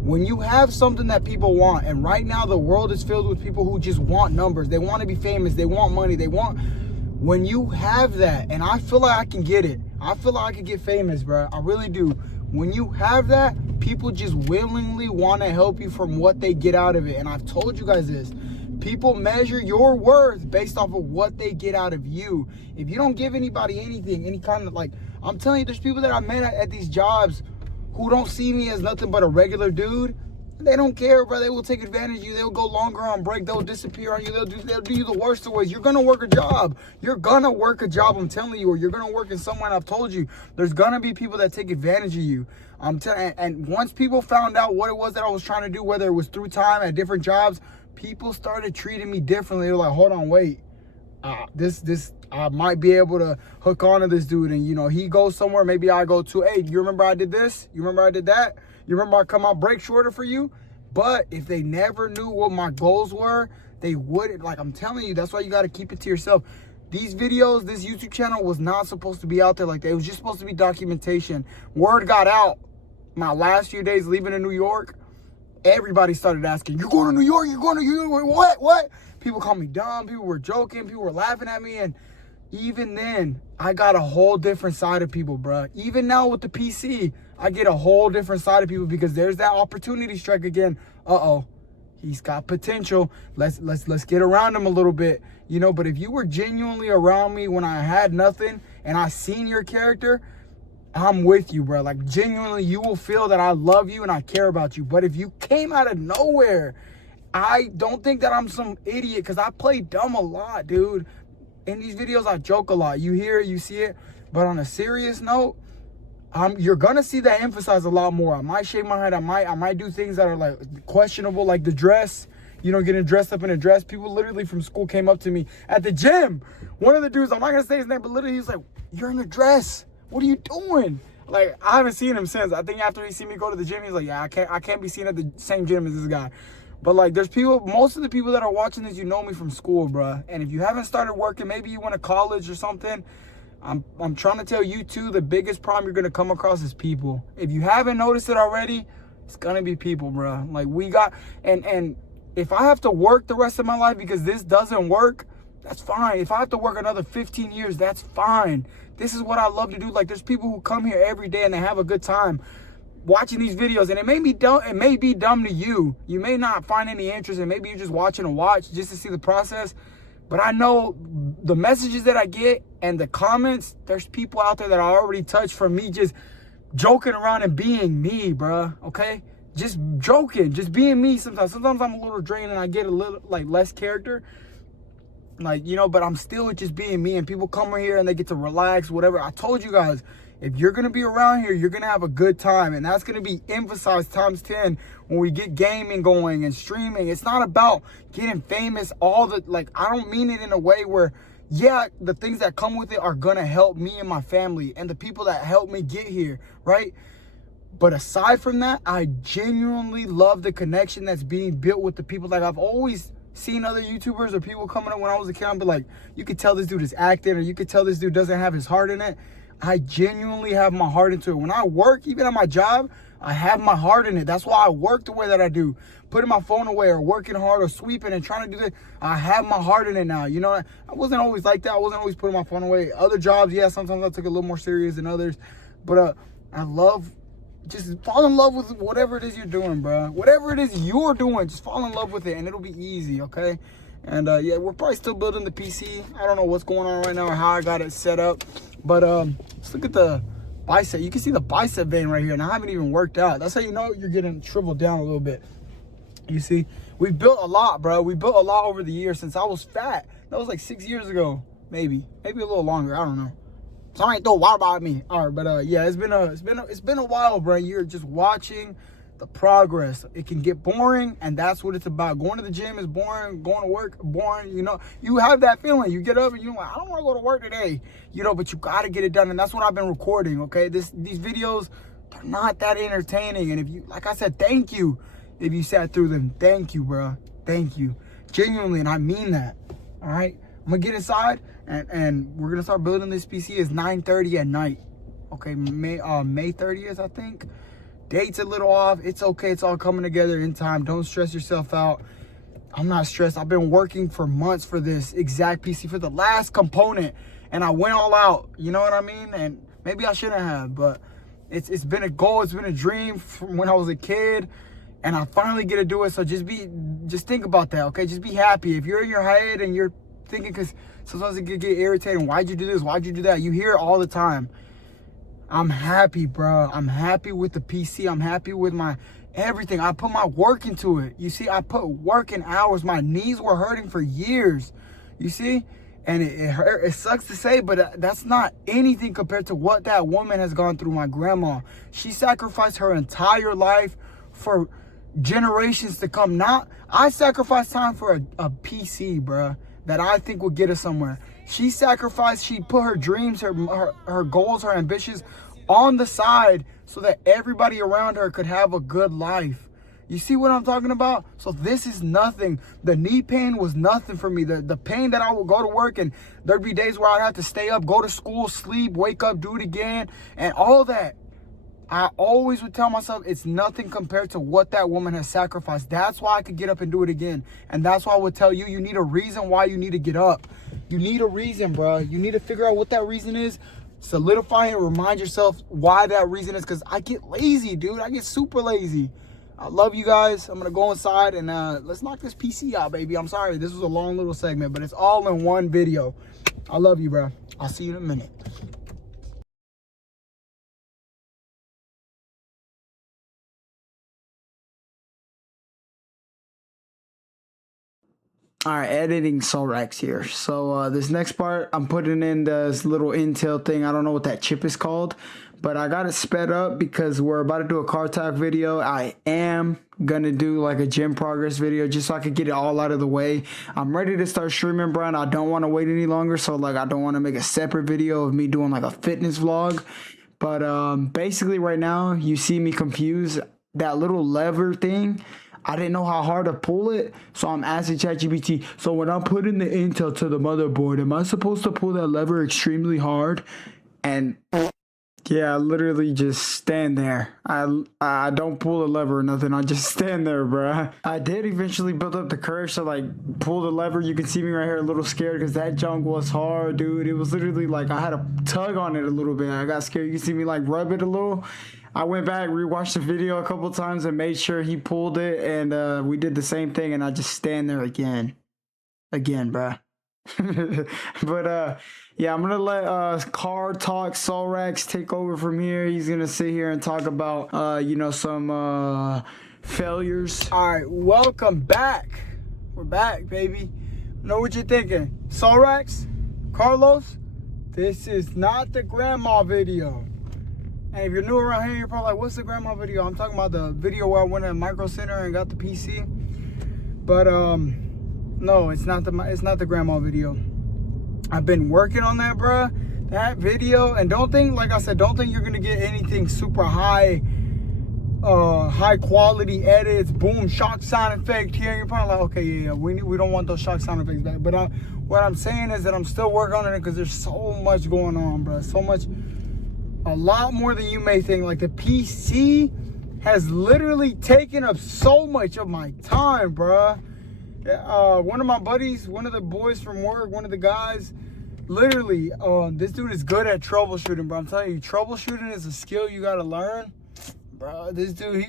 When you have something that people want, and right now the world is filled with people who just want numbers, they want to be famous, they want money, when you have that, and I feel like I can get it, I feel like I can get famous, bro, I really do. When you have that, people just willingly want to help you from what they get out of it. And I've told you guys this. People measure your worth based off of what they get out of you. If you don't give anybody anything, any kind of, like, I'm telling you, there's people that I met at these jobs who don't see me as nothing but a regular dude. They don't care, bro. They will take advantage of you. They'll go longer on break. They'll disappear on you. They'll do you the worst of ways. You're going to work a job. You're going to work a job, I'm telling you. Or you're going to work in somewhere. I've told you. There's going to be people that take advantage of you. And once people found out what it was that I was trying to do, whether it was through time at different jobs, people started treating me differently. They're like, hold on, wait. I might be able to hook on to this dude. And, you know, he goes somewhere. Maybe I go too. Hey, you remember I did this? You remember I did that? You remember I come out break shorter for you? But if they never knew what my goals were, they wouldn't. Like, I'm telling you, that's why you got to keep it to yourself. These videos, this YouTube channel was not supposed to be out there like that. It was just supposed to be documentation. Word got out. My last few days leaving in New York, everybody started asking, you're going to New York? You're going to New York? What? People called me dumb. People were joking. People were laughing at me. And even then, I got a whole different side of people, bruh. Even now with the PC, I get a whole different side of people because there's that opportunity strike again. Uh-oh, he's got potential. Let's get around him a little bit, you know. But if you were genuinely around me when I had nothing and I seen your character, I'm with you, bro. Like, genuinely, you will feel that I love you and I care about you. But if you came out of nowhere, I don't think that I'm some idiot, because I play dumb a lot, dude. In these videos, I joke a lot. You hear it, you see it. But on a serious note, you're gonna see that emphasized a lot more. I might shave my head. I might do things that are like questionable, like the dress. You know, getting dressed up in a dress. People literally from school came up to me at the gym. One of the dudes, I'm not gonna say his name, but literally he's like, "You're in a dress. What are you doing?" Like, I haven't seen him since. I think after he seen me go to the gym, he's like, "Yeah, I can't be seen at the same gym as this guy." But like, there's people, most of the people that are watching this, you know me from school, bruh. And if you haven't started working, maybe you went to college or something, I'm trying to tell you too, the biggest problem you're gonna come across is people. If you haven't noticed it already, it's gonna be people, bruh. Like, we got, and if I have to work the rest of my life because this doesn't work, that's fine. If I have to work another 15 years, that's fine. This is what I love to do. Like, there's people who come here every day and they have a good time watching these videos, and it may be dumb to you. You may not find any interest, and maybe you're just watching a watch just to see the process. But I know the messages that I get and the comments, there's people out there that I already touched from me just joking around and being me, bruh, okay? Just joking, just being me sometimes. Sometimes I'm a little drained and I get a little, like, less character. Like, you know, but I'm still just being me, and people come in here and they get to relax, whatever. I told you guys, if you're going to be around here, you're going to have a good time. And that's going to be emphasized times 10 when we get gaming going and streaming. It's not about getting famous, like, I don't mean it in a way where, yeah, the things that come with it are going to help me and my family and the people that helped me get here, right? But aside from that, I genuinely love the connection that's being built with the people. Like, I've always seen other YouTubers or people coming up when I was a kid and be like, you could tell this dude is acting, or you could tell this dude doesn't have his heart in it. I genuinely have my heart into it. When I work, even at my job, I have my heart in it. That's why I work the way that I do. Putting my phone away or working hard or sweeping and trying to do this, I have my heart in it now. You know, I wasn't always like that. I wasn't always putting my phone away. Other jobs, yeah, sometimes I took it a little more serious than others. But I love, just fall in love with whatever it is you're doing, bro. Whatever it is you're doing, just fall in love with it, and it'll be easy, okay? And yeah, we're probably still building the PC. I don't know what's going on right now or how I got it set up. But let's look at the bicep. You can see the bicep vein right here, and I haven't even worked out. That's how you know you're getting shriveled down a little bit. You see, we built a lot, bro. We built a lot over the years since I was fat. That was like 6 years ago, maybe a little longer. I don't know. Somebody throw water about me. All right, but yeah, it's been a while, bro. You're just watching the progress. It can get boring, and that's what it's about. Going to the gym is boring. Going to work, boring. You know, you have that feeling. You get up and you're like, I don't want to go to work today. You know, but you got to get it done, and that's what I've been recording, okay? These videos, they're not that entertaining, and if you, like I said, thank you if you sat through them. Thank you, bro. Thank you. Genuinely, and I mean that, all right? I'm going to get inside, and we're going to start building this PC. It's 9:30 at night, okay? May 30th, I think. Date's a little off. It's okay. It's all coming together in time. Don't stress yourself out. I'm not stressed. I've been working for months for this exact PC, for the last component, and I went all out. You know what I mean? And maybe I shouldn't have, but it's been a goal. It's been a dream from when I was a kid, and I finally get to do it. So just think about that, okay? Just be happy. If you're in your head and you're thinking, because sometimes it can get irritating. Why'd you do this? Why'd you do that? You hear it all the time. I'm happy, bro. I'm happy with the PC. I'm happy with my everything. I put my work into it. You see, I put work in hours. My knees were hurting for years. You see? And it sucks to say, but that's not anything compared to what that woman has gone through, my grandma. She sacrificed her entire life for generations to come. I sacrificed time for a PC, bro, that I think will get us somewhere. She sacrificed, she put her dreams, her goals, her ambitions on the side so that everybody around her could have a good life. You see what I'm talking about? So this is nothing. The knee pain was nothing for me. The pain that I would go to work and there'd be days where I'd have to stay up, go to school, sleep, wake up, do it again, and all that. I always would tell myself it's nothing compared to what that woman has sacrificed. That's why I could get up and do it again. And that's why I would tell you, you need a reason why you need to get up. You need a reason, bro. You need to figure out what that reason is. Solidify it. Remind yourself why that reason is. Because I get lazy, dude. I get super lazy. I love you guys. I'm going to go inside and let's knock this PC out, baby. I'm sorry. This was a long little segment, but it's all in one video. I love you, bro. I'll see you in a minute. All right, editing Sollracz here. So this next part, I'm putting in this little Intel thing. I don't know what that chip is called, but I got it sped up because we're about to do a car talk video. I am gonna do like a gym progress video just so I could get it all out of the way. I'm ready to start streaming, bro, and I don't want to wait any longer. So like, I don't want to make a separate video of me doing like a fitness vlog. But basically right now, you see me confused. That little lever thing, I didn't know how hard to pull it, so I'm asking ChatGPT, so when I'm putting the Intel to the motherboard, am I supposed to pull that lever extremely hard? And yeah, I literally just stand there. I don't pull the lever or nothing. I just stand there, bruh. I did eventually build up the courage to like pull the lever. You can see me right here a little scared because that junk was hard, dude. It was literally like I had to tug on it a little bit. I got scared. You can see me like rub it a little. I went back, rewatched the video a couple times and made sure he pulled it, and we did the same thing, and I just stand there again, bruh. But yeah, I'm gonna let Car Talk Sollracz take over from here. He's gonna sit here and talk about you know, some failures. All right, welcome back. We're back, baby. I know what you're thinking, Sollracz, Carlos. This is not the grandma video. And if you're new around here, you're probably like, what's the grandma video? I'm talking about the video where I went to Micro Center and got the PC. But no, it's not the grandma video. I've been working on that, bruh. That video, and don't think, like I said, don't think you're gonna get anything super high quality edits, boom, shock sound effect here. You're probably like, okay, yeah, we don't want those shock sound effects back. But what I'm saying is that I'm still working on it because there's so much going on, bruh. So much. A lot more than you may think. Like, the PC has literally taken up so much of my time, bruh. One of my buddies, one of the boys from work, one of the guys, literally, this dude is good at troubleshooting, bro. I'm telling you, troubleshooting is a skill you gotta learn, bro. This dude,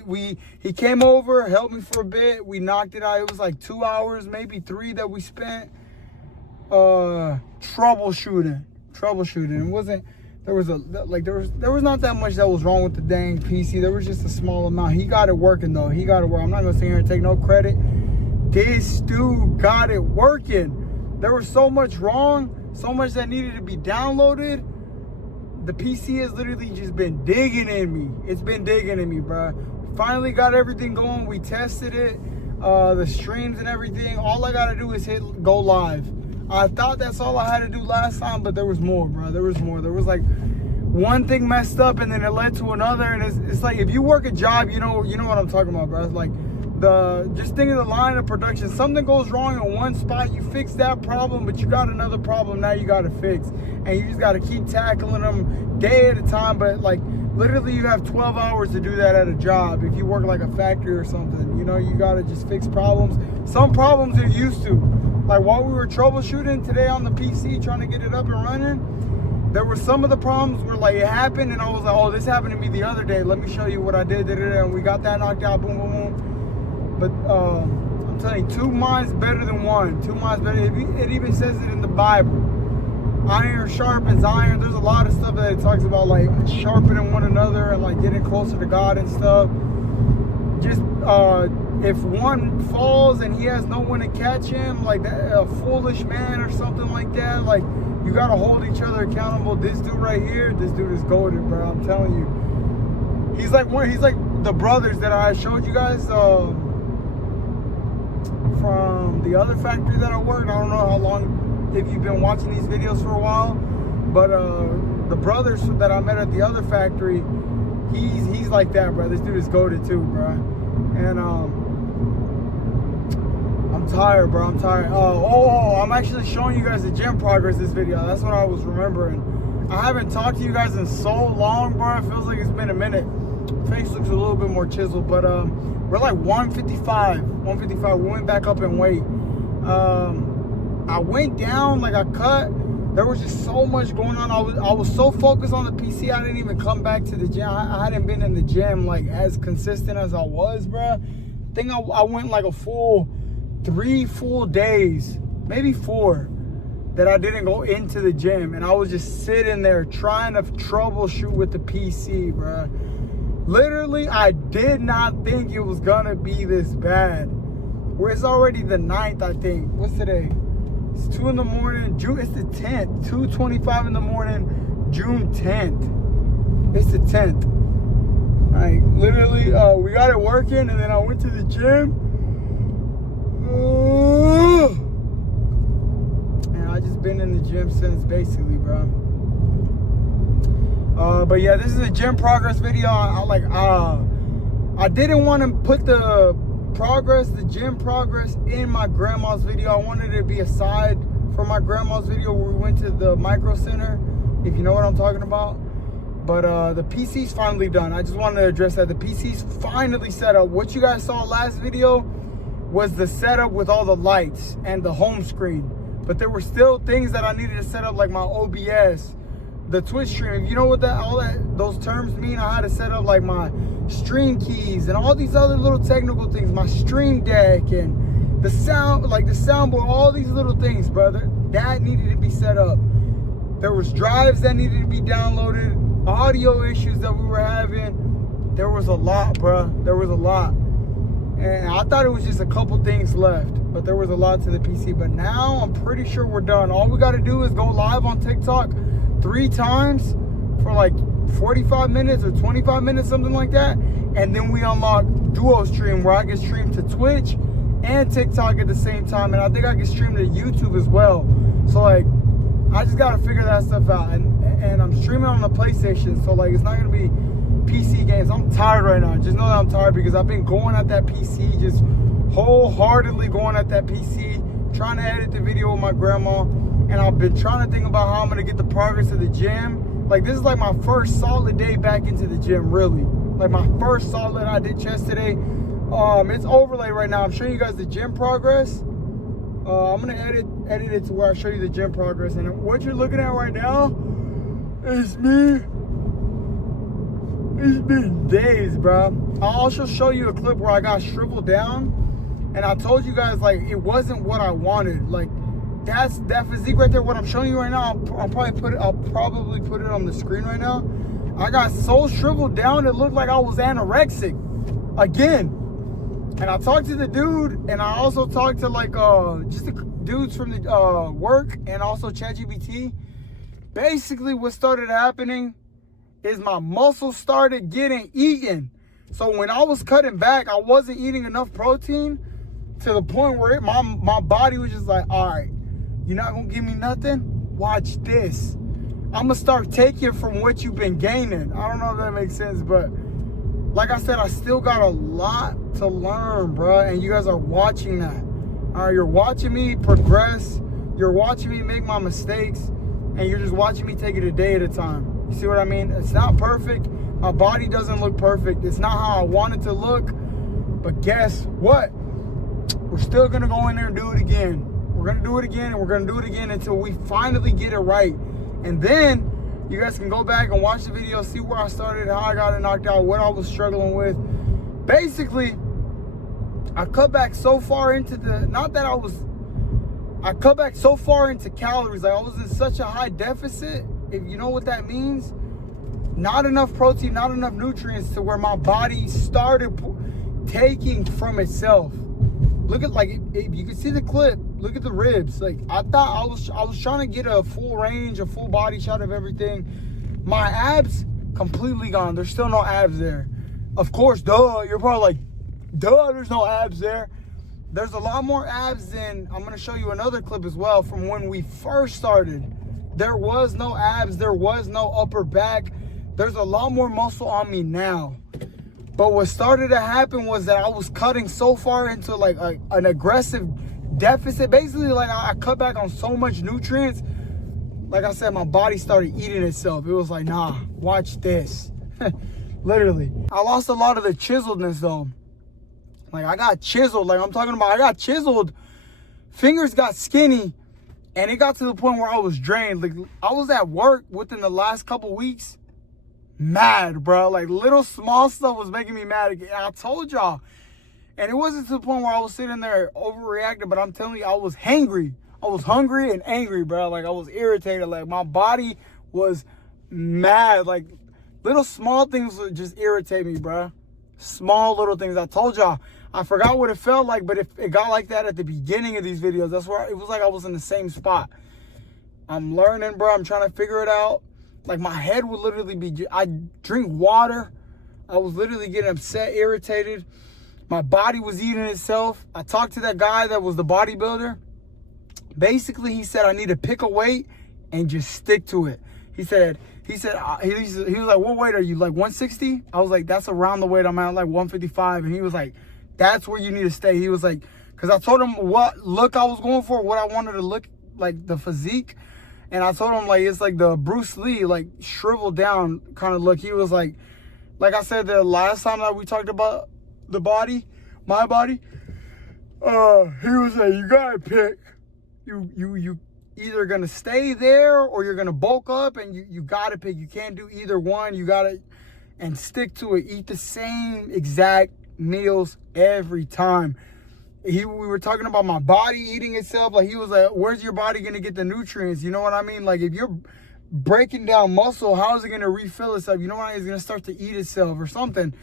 he came over, helped me for a bit. We knocked it out. It was like 2 hours, maybe 3 that we spent troubleshooting. It wasn't. There was not that much that was wrong with the dang PC. There was just a small amount. He got it working though. He got it working. I'm not gonna sit here and take no credit. This dude got it working. There was so much wrong, so much that needed to be downloaded. The PC has literally just been digging in me. It's been digging in me, bro. Finally got everything going. We tested it, the streams and everything. All I gotta do is hit go live. I thought that's all I had to do last time, but there was more, bro. There was more. There was like one thing messed up, and then it led to another. And it's like, if you work a job, you know what I'm talking about, bro. It's like just think of the line of production. Something goes wrong in one spot, you fix that problem, but you got another problem now you got to fix, and you just got to keep tackling them day at a time. But like, literally, you have 12 hours to do that at a job. If you work like a factory or something, you know, you got to just fix problems. Some problems you're used to. Like, while we were troubleshooting today on the PC, trying to get it up and running, there were some of the problems where like it happened, and I was like, oh, this happened to me the other day. Let me show you what I did. And we got that knocked out. Boom, boom, boom. But I'm telling you, 2 minds better than 1. 2 minds better. It even says it in the Bible. Iron sharpens iron. There's a lot of stuff that it talks about, like sharpening one another and like getting closer to God and stuff. Just if one falls and he has no one to catch him, like that, a foolish man or something like that, like, you gotta hold each other accountable. This dude right here, this dude is goated, bro. I'm telling you, he's like the brothers that I showed you guys from the other factory that I worked. I don't know how long, if you've been watching these videos for a while, but the brothers that I met at the other factory, he's like that, bro. This dude is goated too, bro. And I'm tired, bro. I'm tired. I'm actually showing you guys the gym progress this video. That's what I was remembering. I haven't talked to you guys in so long, bro. It feels like it's been a minute. Face looks a little bit more chiseled, but we're like 155. We went back up in weight. I went down, like I cut. There was just so much going on. I was so focused on the PC, I didn't even come back to the gym. I hadn't been in the gym like as consistent as I was, bruh. I think I went like a full 3 full days, maybe 4, that I didn't go into the gym. And I was just sitting there trying to troubleshoot with the PC, bruh. Literally, I did not think it was gonna be this bad. It's already the 9th, I think. What's today? It's 2 in the morning. It's the 10th. 2:25 in the morning, June 10th. It's the 10th. Like, literally, we got it working, and then I went to the gym. And I just been in the gym since, basically, bro. But yeah, this is a gym progress video. I didn't want to put the gym progress in my grandma's video. I wanted it to be a side for my grandma's video where we went to the micro center, if you know what I'm talking about. But the PC's finally done. I just wanted to address that. The PC's finally set up. What you guys saw last video was the setup with all the lights and the home screen. But there were still things that I needed to set up, like my OBS, the Twitch stream. If you know what those terms mean, I had to set up like my stream keys and all these other little technical things, my stream deck and the sound, like the soundboard, all these little things, brother, that needed to be set up. There was drives that needed to be downloaded, audio issues that we were having. There was a lot, bruh. There was a lot. And I thought it was just a couple things left, but there was a lot to the PC. But now I'm pretty sure we're done. All we got to do is go live on TikTok 3 times for like 45 minutes or 25 minutes, something like that. And then we unlock duo stream, where I can stream to Twitch and TikTok at the same time. And I think I can stream to YouTube as well. So like, I just got to figure that stuff out. And I'm streaming on the PlayStation. So like, it's not going to be PC games. I'm tired right now. Just know that I'm tired because I've been going at that PC, just wholeheartedly going at that PC, trying to edit the video with my grandma. And I've been trying to think about how I'm going to get the progress of the gym. Like, this is like my first solid day back into the gym, really. Like, my first solid. I did chest today. It's overlay right now. I'm showing you guys the gym progress. I'm going to edit it to where I show you the gym progress. And what you're looking at right now is me. It's been days, bro. I'll also show you a clip where I got shriveled down. And I told you guys, like, it wasn't what I wanted. Like, that physique right there, what I'm showing you right now, I'll probably put it on the screen right now. I got so shriveled down, it looked like I was anorexic again. And I talked to the dude, and I also talked to like just the dudes from the work, and also ChatGPT. Basically, what started happening is my muscles started getting eaten. So when I was cutting back, I wasn't eating enough protein to the point where my body was just like, all right, you're not gonna give me nothing? Watch this. I'm gonna start taking from what you've been gaining. I don't know if that makes sense, but like I said, I still got a lot to learn, bro. And you guys are watching that. All right, you're watching me progress. You're watching me make my mistakes, and you're just watching me take it a day at a time. You see what I mean? It's not perfect. My body doesn't look perfect. It's not how I want it to look. But guess what? We're still gonna go in there and do it again. We're gonna do it again, and we're gonna do it again until we finally get it right. And then you guys can go back and watch the video, see where I started, how I got it knocked out, what I was struggling with. Basically, I cut back so far into I cut back so far into calories. Like, I was in such a high deficit, if you know what that means. Not enough protein, not enough nutrients to where my body started taking from itself. Look at, like, if you can see the clip, look at the ribs. Like, I thought I was trying to get a full range, a full body shot of everything. My abs completely gone. There's still no abs there. Of course, duh. You're probably like, duh, there's no abs there. There's a lot more abs than, I'm gonna show you another clip as well from when we first started. There was no abs, there was no upper back. There's a lot more muscle on me now. But what started to happen was that I was cutting so far into like an aggressive deficit. Basically, like, I cut back on so much nutrients. Like I said, my body started eating itself. It was like, nah, watch this. Literally. I lost a lot of the chiseledness though. Like, I got chiseled. Like, I'm talking about, I got chiseled. Fingers got skinny. And it got to the point where I was drained. Like, I was at work within the last couple weeks, mad, bro. Like, little small stuff was making me mad again. I told y'all. And it wasn't to the point where I was sitting there overreacting, but I'm telling you, I was hangry. I was hungry and angry, bro. Like, I was irritated. Like, my body was mad. Like, little small things would just irritate me, bro. Small little things. I told y'all. I forgot what it felt like, but it got like that at the beginning of these videos. That's where it was like I was in the same spot. I'm learning, bro. I'm trying to figure it out. Like, my head would literally be... I drink water. I was literally getting upset, irritated. My body was eating itself. I talked to that guy that was the bodybuilder. Basically, he said I need to pick a weight and just stick to it. He was like, what weight are you? Like 160? I was like, that's around the weight I'm at, like 155. And he was like, that's where you need to stay. He was like, because I told him what look I was going for, what I wanted to look like, the physique. And I told him, like, it's like the Bruce Lee, like, shriveled down kind of look. He was like I said the last time that we talked about the body, my body, he was like, you gotta pick. You either gonna stay there or you're gonna bulk up, and you gotta pick. You can't do either one. You gotta, and stick to it. Eat the same exact meals every time. We were talking about my body eating itself. Like, he was like, where's your body gonna get the nutrients? You know what I mean? Like, if you're breaking down muscle, how is it gonna refill itself? You know what I mean? It's gonna start to eat itself or something.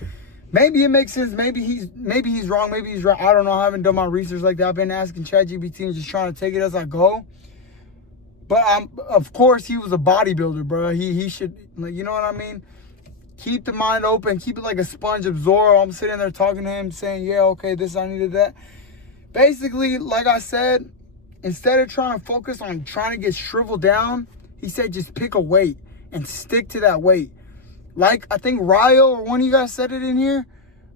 Maybe it makes sense. Maybe he's wrong. Maybe he's right. I don't know. I haven't done my research like that. I've been asking ChatGPT and just trying to take it as I go. But of course, he was a bodybuilder, bro. He should, like, you know what I mean? Keep the mind open. Keep it like a sponge, absorb. I'm sitting there talking to him, saying, yeah, okay, this, I needed that. Basically, like I said, instead of trying to focus on trying to get shriveled down, he said just pick a weight and stick to that weight. Like, I think Ryo or one of you guys said it in here.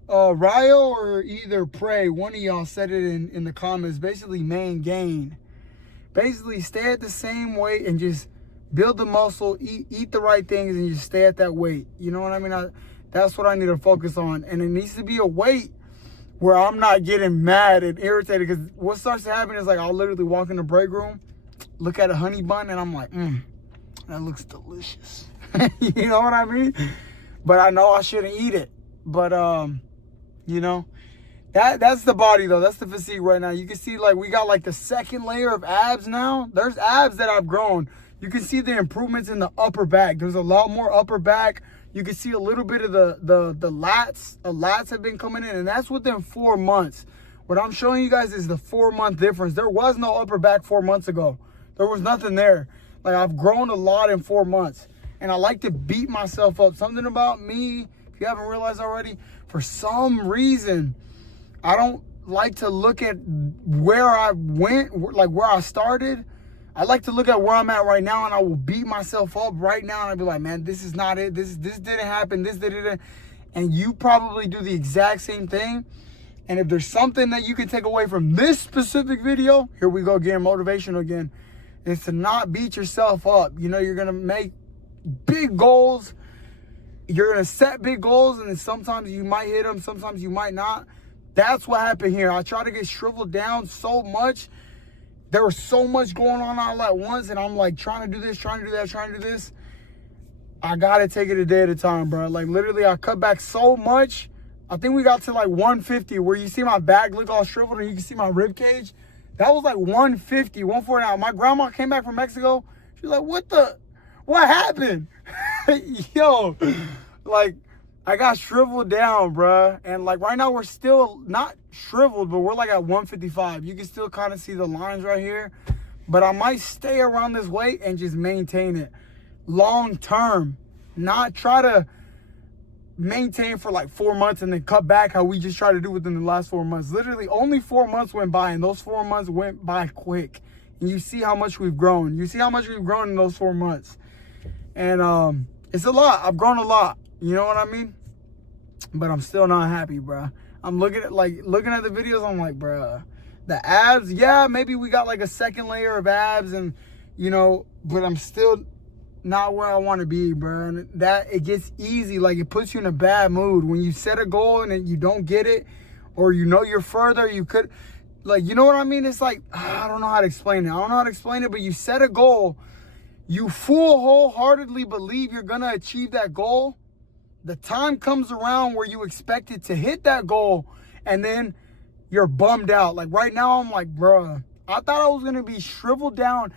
Ryo or either Prey, one of y'all said it in the comments. Basically, main gain. Basically, stay at the same weight and just build the muscle, eat the right things, and just stay at that weight. You know what I mean? That's what I need to focus on. And it needs to be a weight where I'm not getting mad and irritated. Because what starts to happen is, like, I'll literally walk in the break room, look at a honey bun, and I'm like, that looks delicious. You know what I mean? But I know I shouldn't eat it. But, you know, that's the body, though. That's the physique right now. You can see, like, we got, like, the second layer of abs now. There's abs that I've grown. You can see the improvements in the upper back. There's a lot more upper back. You can see a little bit of the lats. The lats have been coming in, and that's within 4 months. What I'm showing you guys is the 4-month difference. There was no upper back 4 months ago. There was nothing there. Like, I've grown a lot in 4 months. And I like to beat myself up. Something about me, if you haven't realized already, for some reason, I don't like to look at where I went, like where I started. I like to look at where I'm at right now, and I will beat myself up right now. And I'll be like, man, this is not it. This didn't happen. This didn't. And you probably do the exact same thing. And if there's something that you can take away from this specific video, here we go again, motivational again, is to not beat yourself up. You know, you're going to make big goals. You're going to set big goals, and then sometimes you might hit them, sometimes you might not. That's what happened here. I tried to get shriveled down so much. There was so much going on all at once, and I'm like trying to do this, trying to do that, trying to do this. I got to take it a day at a time, bro. Like, literally, I cut back so much. I think we got to like 150, where you see my back look all shriveled and you can see my rib cage. That was like 150, 149. My grandma came back from Mexico. She was like, what happened? Yo, like, I got shriveled down, bruh. And like right now we're still not shriveled, but we're like at 155. You can still kind of see the lines right here. But I might stay around this weight and just maintain it long term. Not try to maintain for like 4 months and then cut back how we just try to do within the last 4 months. Literally only 4 months went by, and those 4 months went by quick. And you see how much we've grown. You see how much we've grown in those 4 months. And it's a lot. I've grown a lot. You know what I mean? But I'm still not happy, bruh. I'm looking at the videos. I'm like, bruh, the abs, yeah, maybe we got like a second layer of abs, and you know, but I'm still not where I want to be, bruh. And that, it gets easy. Like, it puts you in a bad mood when you set a goal and then you don't get it, or you know you're further. like, you know what I mean? It's like, I don't know how to explain it. I don't know how to explain it, but you set a goal. You full wholeheartedly believe you're going to achieve that goal. The time comes around where you expect it to hit that goal, and then you're bummed out. Like right now, I'm like, bruh, I thought I was going to be shriveled down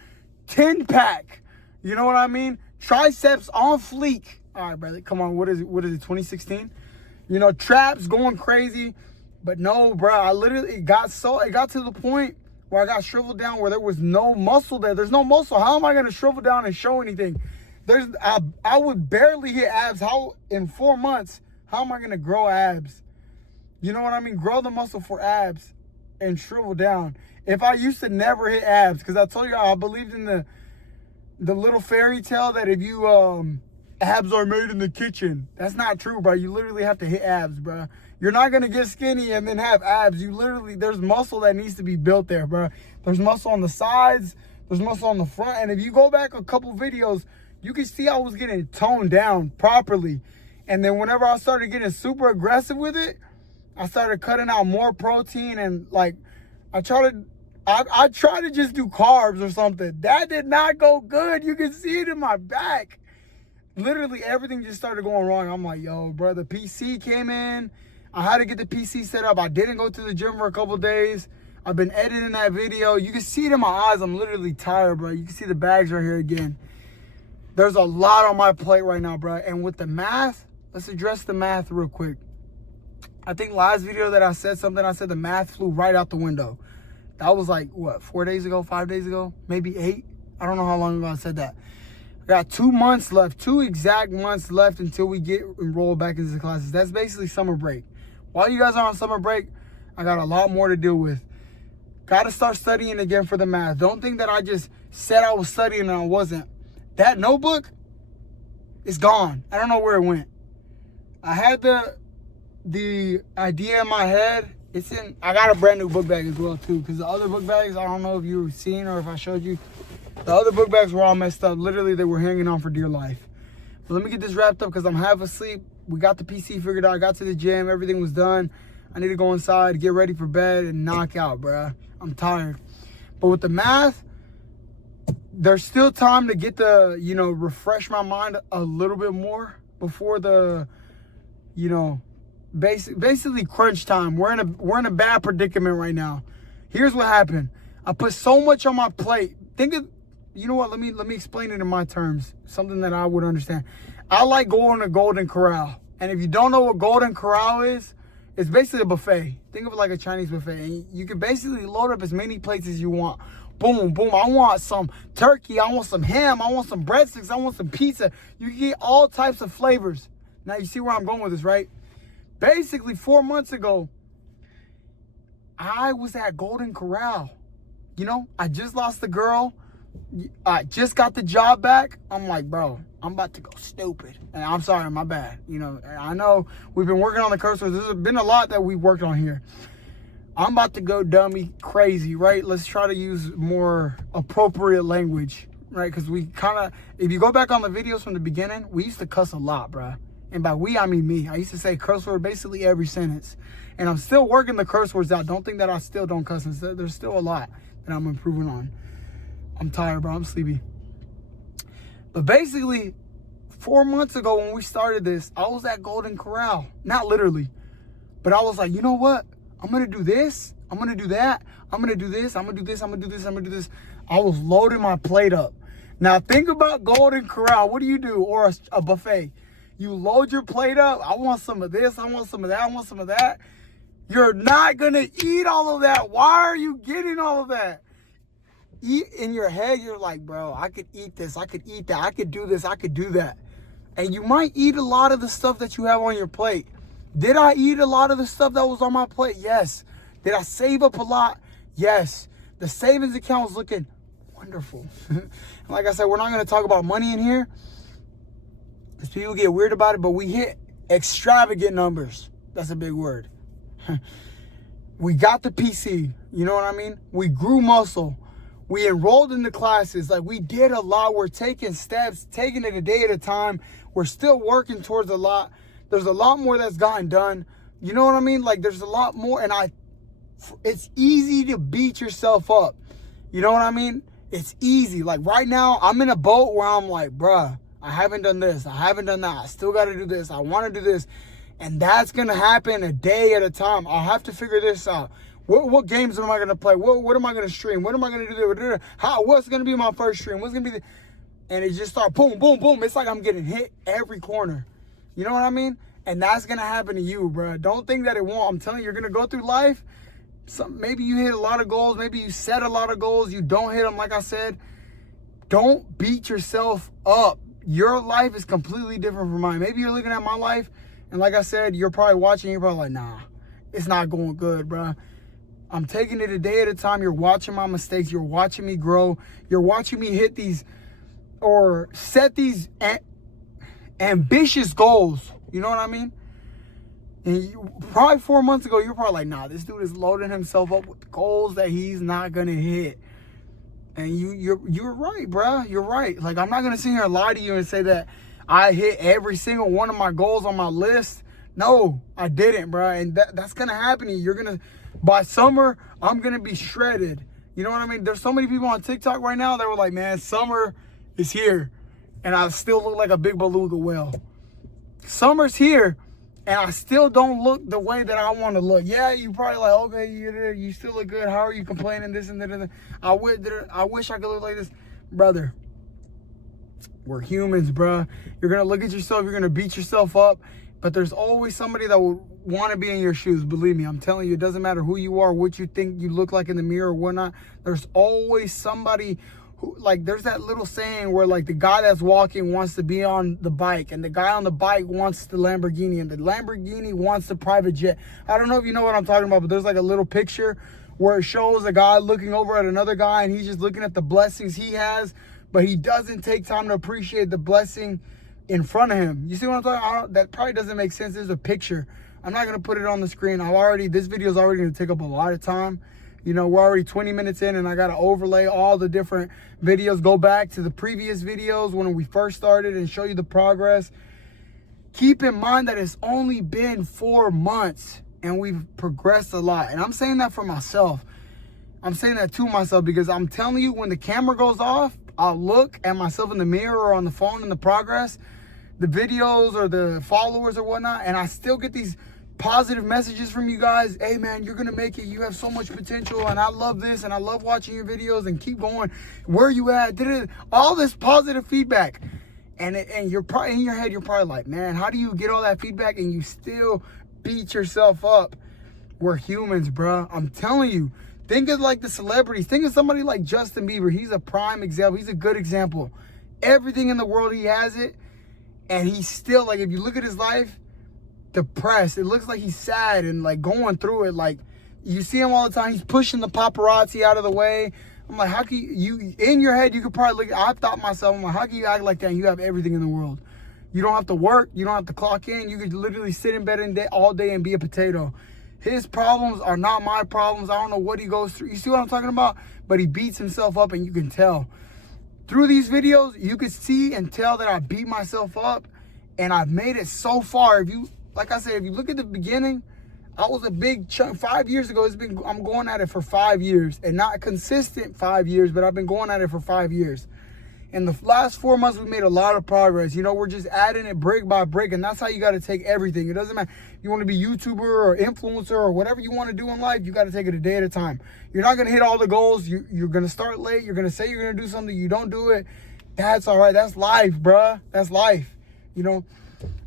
10-pack. You know what I mean? Triceps on fleek. All right, brother, come on. What is it, 2016? You know, traps going crazy. But no, bro, I literally it got to the point where I got shriveled down where there was no muscle there. There's no muscle. How am I going to shrivel down and show anything? I would barely hit abs. How in 4 months, how am I going to grow abs? You know what I mean? Grow the muscle for abs and shrivel down. If I used to never hit abs, because I told you I believed in the little fairy tale that if you abs are made in the kitchen. That's not true, bro. You literally have to hit abs, bro. You're not going to get skinny and then have abs. There's muscle that needs to be built there, bro. There's muscle on the sides. There's muscle on the front. And if you go back a couple videos, you can see I was getting toned down properly. And then whenever I started getting super aggressive with it, I started cutting out more protein. And like, I tried to just do carbs or something. That did not go good. You can see it in my back. Literally everything just started going wrong. I'm like, yo, bro, the PC came in. I had to get the PC set up. I didn't go to the gym for a couple days. I've been editing that video. You can see it in my eyes. I'm literally tired, bro. You can see the bags right here again. There's a lot on my plate right now, bro. And with the math, let's address the math real quick. I think last video that I said something, I said the math flew right out the window. That was like, what, 4 days ago, 5 days ago, maybe 8? I don't know how long ago I said that. I got 2 months left, 2 exact months left until we get enrolled back into the classes. That's basically summer break. While you guys are on summer break, I got a lot more to deal with. Got to start studying again for the math. Don't think that I just said I was studying and I wasn't. That notebook is gone. I don't know where it went. I had the idea in my head. I got a brand new book bag as well too, because the other book bags, I don't know if you were seeing or if I showed you. The other book bags were all messed up. Literally, they were hanging on for dear life. But let me get this wrapped up because I'm half asleep. We got the PC figured out. I got to the gym. Everything was done. I need to go inside, get ready for bed, and knock out, bruh. I'm tired. But with the math, there's still time to get refresh my mind a little bit more before the, basically crunch time. We're in a bad predicament right now. Here's what happened. I put so much on my plate. You know what? Let me explain it in my terms. Something that I would understand. I like going to Golden Corral. And if you don't know what Golden Corral is, it's basically a buffet. Think of it like a Chinese buffet. And you can basically load up as many plates as you want. Boom, boom. I want some turkey. I want some ham. I want some breadsticks. I want some pizza. You can get all types of flavors. Now you see where I'm going with this, right? Basically, 4 months ago, I was at Golden Corral. I just lost the girl. I just got the job back. I'm like, bro, I'm about to go stupid. And I'm sorry, my bad. I know we've been working on the curse words. There's been a lot that we've worked on here. I'm about to go dummy crazy, right? Let's try to use more appropriate language, right? Because if you go back on the videos from the beginning, we used to cuss a lot, bro. And by we, I mean me. I used to say curse word basically every sentence. And I'm still working the curse words out. Don't think that I still don't cuss. There's still a lot that I'm improving on. I'm tired, bro. I'm sleepy. But basically, 4 months ago when we started this, I was at Golden Corral. Not literally. But I was like, you know what? I'm going to do this. I'm going to do that. I'm going to do this. I'm going to do this. I'm going to do this. I'm going to do this. I was loading my plate up. Now, think about Golden Corral. What do you do? Or a buffet. You load your plate up. I want some of this. I want some of that. I want some of that. You're not going to eat all of that. Why are you getting all of that? In your head, you're like, bro, I could eat this. I could eat that. I could do this. I could do that. And you might eat a lot of the stuff that you have on your plate. Did I eat a lot of the stuff that was on my plate? Yes. Did I save up a lot? Yes. The savings account was looking wonderful. And like I said, we're not going to talk about money in here, because people get weird about it, but we hit extravagant numbers. That's a big word. We got the PC. You know what I mean? We grew muscle. We enrolled in the classes. Like, we did a lot. We're taking steps, taking it a day at a time. We're still working towards a lot. There's a lot more that's gotten done. You know what I mean? Like, there's a lot more. And I It's easy to beat yourself up. You know what I mean? It's easy. Like right now, I'm in a boat where I'm like, bruh, I haven't done this. I haven't done that. I still got to do this. I want to do this. And that's going to happen a day at a time. I'll have to figure this out. What games am I going to play? What am I going to stream? What am I going to do? What's going to be my first stream? What's going to be the... And it just start boom, boom, boom. It's like I'm getting hit every corner. You know what I mean? And that's going to happen to you, bro. Don't think that it won't. I'm telling you, you're going to go through life. Maybe you hit a lot of goals. Maybe you set a lot of goals. You don't hit them, like I said. Don't beat yourself up. Your life is completely different from mine. Maybe you're looking at my life, and like I said, you're probably watching. You're probably like, nah, it's not going good, bro. I'm taking it a day at a time. You're watching my mistakes. You're watching me grow. You're watching me hit these or set these ambitious goals. You know what I mean? And probably 4 months ago, you're probably like, nah, this dude is loading himself up with goals that he's not going to hit. And you're right, bruh. You're right. Like, I'm not going to sit here and lie to you and say that I hit every single one of my goals on my list. No, I didn't, bruh. And that's going to happen to you. You're going to, by summer, I'm going to be shredded. You know what I mean? There's so many people on TikTok right now that were like, man, summer is here. And I still look like a big beluga whale. Summer's here. And I still don't look the way that I want to look. Yeah, you probably like, okay, you still look good. How are you complaining this and that? I wish I could look like this. Brother, we're humans, bruh. You're going to look at yourself. You're going to beat yourself up. But there's always somebody that will want to be in your shoes. Believe me, I'm telling you, it doesn't matter who you are, what you think you look like in the mirror or whatnot. There's always somebody who, like, there's that little saying where, like, the guy that's walking wants to be on the bike, and the guy on the bike wants the Lamborghini, and the Lamborghini wants the private jet. I don't know if you know what I'm talking about, but there's like a little picture where it shows a guy looking over at another guy, and he's just looking at the blessings he has, but he doesn't take time to appreciate the blessing in front of him. You see what I'm talking about? That probably doesn't make sense. There's a picture. I'm not going to put it on the screen. This video is already going to take up a lot of time. You know, we're already 20 minutes in, and I got to overlay all the different videos, go back to the previous videos when we first started and show you the progress. Keep in mind that it's only been 4 months and we've progressed a lot. And I'm saying that for myself. I'm saying that to myself because I'm telling you, when the camera goes off, I'll look at myself in the mirror or on the phone and the progress, the videos or the followers or whatnot, and I still get these positive messages from you guys. Hey man, you're gonna make it. You have so much potential, and I love this, and I love watching your videos, and keep going. Where you at? All this positive feedback, and you're probably in your head. You're probably like, man, how do you get all that feedback and you still beat yourself up? We're humans, bro. I'm telling you. Think of like the celebrities. Think of somebody like Justin Bieber. He's a prime example. He's a good example. Everything in the world, he has it, and he's still, like, if you look at his life, depressed. It looks like he's sad and like going through it. Like, you see him all the time. He's pushing the paparazzi out of the way. I'm like, how can you in your head, you could probably look, I thought myself, I'm like, how can you act like that and you have everything in the world? You don't have to work. You don't have to clock in. You could literally sit in bed all day and be a potato. His problems are not my problems. I don't know what he goes through. You see what I'm talking about? But he beats himself up, and you can tell. Through these videos, you can see and tell that I beat myself up, and I've made it so far. Like I said, if you look at the beginning, I was a big chunk. 5 years ago, I'm going at it for 5 years, and not consistent 5 years, but I've been going at it for 5 years. In the last 4 months, we made a lot of progress. You know, we're just adding it brick by brick, and that's how you got to take everything. It doesn't matter. You want to be YouTuber or influencer or whatever you want to do in life, you got to take it a day at a time. You're not going to hit all the goals. You're going to start late. You're going to say you're going to do something. You don't do it. That's all right. That's life, bruh. That's life. You know,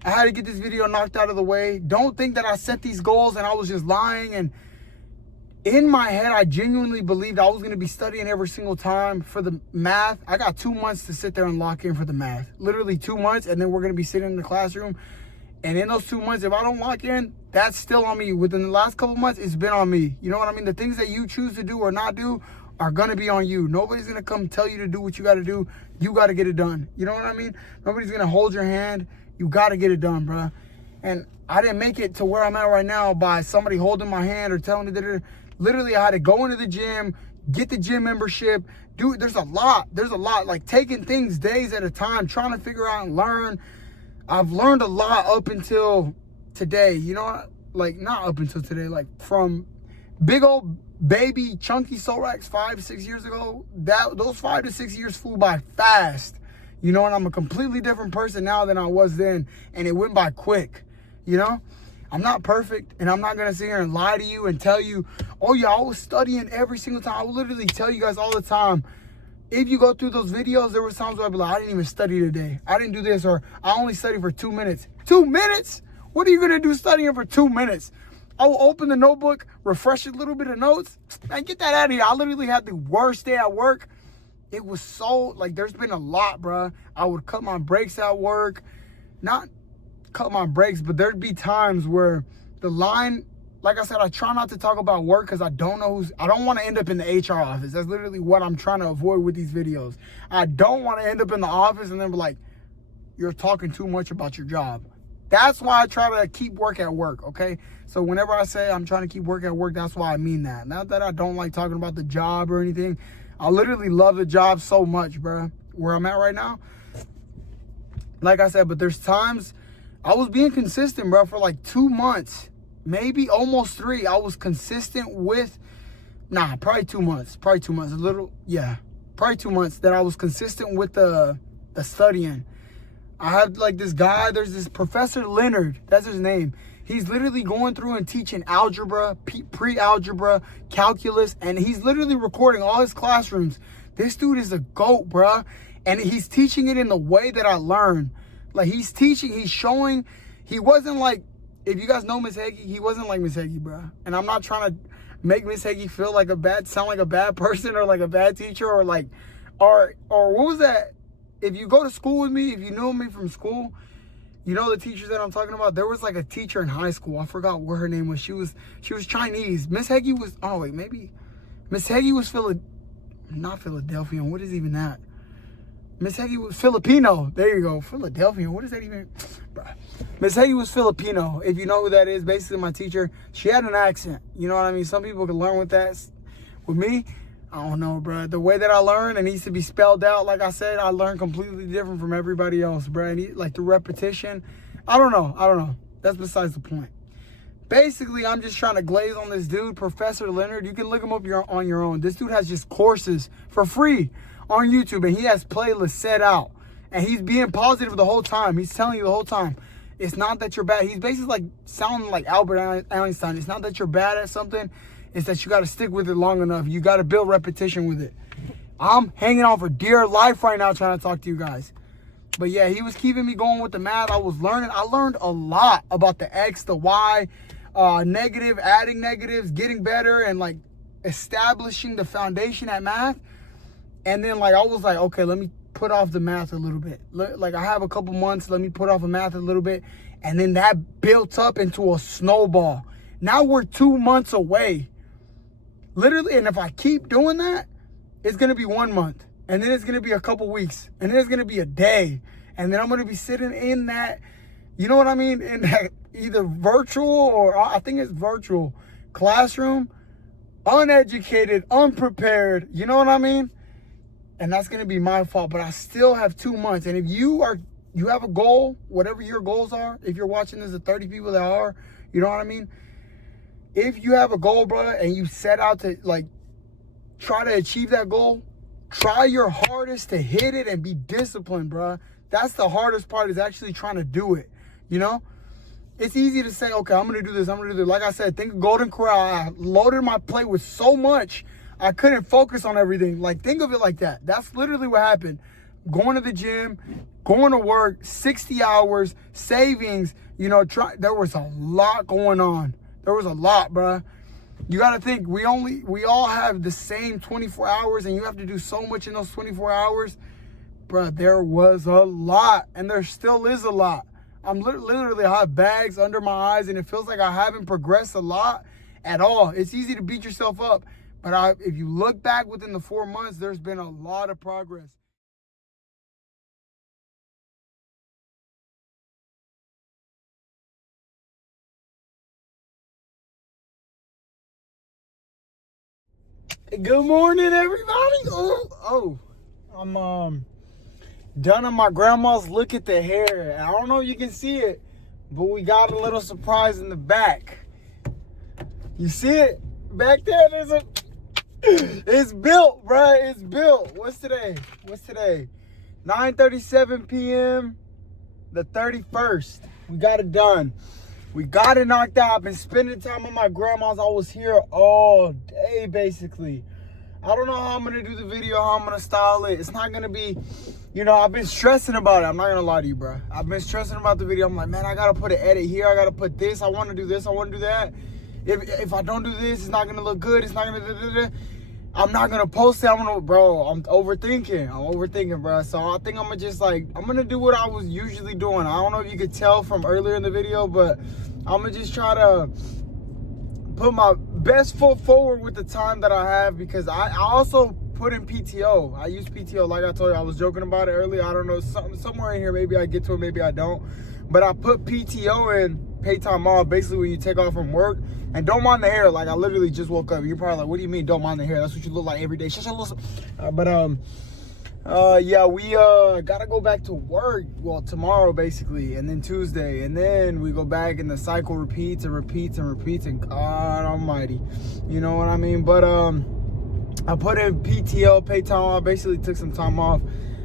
I had to get this video knocked out of the way. Don't think that I set these goals and I was just lying. And in my head, I genuinely believed I was going to be studying every single time for the math. I got 2 months to sit there and lock in for the math. Literally 2 months, and then we're going to be sitting in the classroom. And in those 2 months, if I don't lock in, that's still on me. Within the last couple months, it's been on me. You know what I mean? The things that you choose to do or not do are going to be on you. Nobody's going to come tell you to do what you got to do. You got to get it done. You know what I mean? Nobody's going to hold your hand. You got to get it done, bro. And I didn't make it to where I'm at right now by somebody holding my hand or telling me that. Literally, I had to go into the gym, get the gym membership. Dude, there's a lot. Like, taking things days at a time, trying to figure out and learn. I've learned a lot up until today. You know, like, not up until today. Like, from big old baby chunky Sollracz 5-6 years ago, those 5 to 6 years flew by fast. You know, and I'm a completely different person now than I was then, and it went by quick. You know, I'm not perfect, and I'm not gonna sit here and lie to you and tell you, oh yeah, I was studying every single time. I will literally tell you guys all the time. If you go through those videos, there was times where I'd be like, I didn't even study today. I didn't do this, or I only studied for 2 minutes. 2 minutes? What are you gonna do studying for 2 minutes? I will open the notebook, refresh a little bit of notes, and get that out of here. I literally had the worst day at work. It was so, like, there's been a lot, bruh. I would cut my breaks at work. Not cut my breaks, but there'd be times where the line, like I said, I try not to talk about work because I don't know I don't want to end up in the HR office. That's literally what I'm trying to avoid with these videos. I don't want to end up in the office and then be like, you're talking too much about your job. That's why I try to keep work at work, okay? So whenever I say I'm trying to keep work at work, that's why I mean that. Not that I don't like talking about the job or anything. I literally love the job so much, bro. Where I'm at right now. Like I said, but there's times I was being consistent, bro, for like 2 months. Maybe almost 3. I was consistent with, probably 2 months. Probably 2 months. Probably 2 months that I was consistent with the studying. I had like this guy, there's this Professor Leonard, that's his name. He's literally going through and teaching algebra, pre-algebra, calculus, and he's literally recording all his classrooms. This dude is a GOAT, bruh. And he's teaching it in the way that I learned. Like, he's teaching, he's showing. He wasn't like, if you guys know Miss Heggie, he wasn't like Miss Heggie, bruh. And I'm not trying to make Miss Heggie feel like sound like a bad person or like a bad teacher or like, or what was that? If you go to school with me, if you know me from school, you know the teachers that I'm talking about. There was like a teacher in high school. I forgot what her name was. She was Chinese. Miss Heggie was, oh wait, maybe Miss Heggie was not Philadelphian. What is even that? Miss Heggie was Filipino. There you go. Philadelphia. What is that even? Bruh. Miss Heggie was Filipino. If you know who that is, basically my teacher. She had an accent. You know what I mean? Some people can learn with that. With me, I don't know, bro. The way that I learn, it needs to be spelled out. Like I said, I learn completely different from everybody else, bro. Like the repetition. I don't know. That's besides the point. Basically, I'm just trying to glaze on this dude, Professor Leonard. You can look him up on your own. This dude has just courses for free on YouTube, and he has playlists set out. And he's being positive the whole time. He's telling you the whole time, it's not that you're bad. He's basically like sounding like Albert Einstein. It's not that you're bad at something. It's that you got to stick with it long enough. You got to build repetition with it. I'm hanging on for dear life right now trying to talk to you guys. But yeah, he was keeping me going with the math. I was learning. I learned a lot about the X, the Y, negative, adding negatives, getting better, and like establishing the foundation at math. And then like I was like, okay, let me put off the math a little bit. Like I have a couple months, let me put off the math a little bit. And then that built up into a snowball. Now we're 2 months away. Literally, and if I keep doing that, it's going to be 1 month. And then it's going to be a couple weeks. And then it's going to be a day. And then I'm going to be sitting in that, you know what I mean? In that either virtual or I think it's virtual classroom, uneducated, unprepared. You know what I mean? And that's going to be my fault. But I still have 2 months. And if you have a goal, whatever your goals are, if you're watching this, the 30 people that are, you know what I mean? If you have a goal, bro, and you set out to like try to achieve that goal, try your hardest to hit it and be disciplined, bro. That's the hardest part, is actually trying to do it. You know, it's easy to say, okay, I'm going to do this. Like I said, think of Golden Corral. I loaded my plate with so much, I couldn't focus on everything. Like, think of it like that. That's literally what happened. Going to the gym, going to work, 60 hours, savings, you know, there was a lot going on. There was a lot, bruh. You got to think, we all have the same 24 hours, and you have to do so much in those 24 hours. Bruh, there was a lot, and there still is a lot. I'm literally, I have bags under my eyes, and it feels like I haven't progressed a lot at all. It's easy to beat yourself up, but if you look back within the 4 months, there's been a lot of progress. Good morning, everybody. I'm done on my grandma's. Look at the hair. I don't know if you can see it, but we got a little surprise in the back. You see it? back there, there's a... It's built, bruh. It's built. What's today? 9:37 p.m. the 31st. We got it done. We got it knocked out. I've been spending time with my grandma's. I was here all day, basically. I don't know how I'm going to do the video, how I'm going to style it. It's not going to be, I've been stressing about it. I'm not going to lie to you, bro. I've been stressing about the video. I'm like, man, I got to put an edit here. I got to put this. I want to do this. I want to do that. If I don't do this, it's not going to look good. It's not going to... I'm not going to post it. I'm overthinking, bro. So I think I'm going to just I'm going to do what I was usually doing. I don't know if you could tell from earlier in the video, but I'm going to just try to put my best foot forward with the time that I have, because I also put in PTO. I use PTO, like I told you. I was joking about it earlier. I don't know, somewhere in here, maybe I get to it, maybe I don't. But I put PTO in, pay time off, basically when you take off from work. And don't mind the hair. Like, I literally just woke up. You're probably like, what do you mean don't mind the hair? That's what you look like every day. Yeah, we gotta go back to work. Well, tomorrow basically, and then Tuesday, and then we go back, and the cycle repeats and repeats and repeats. And God Almighty, you know what I mean? But I put in PTO, pay time off. Basically took some time off.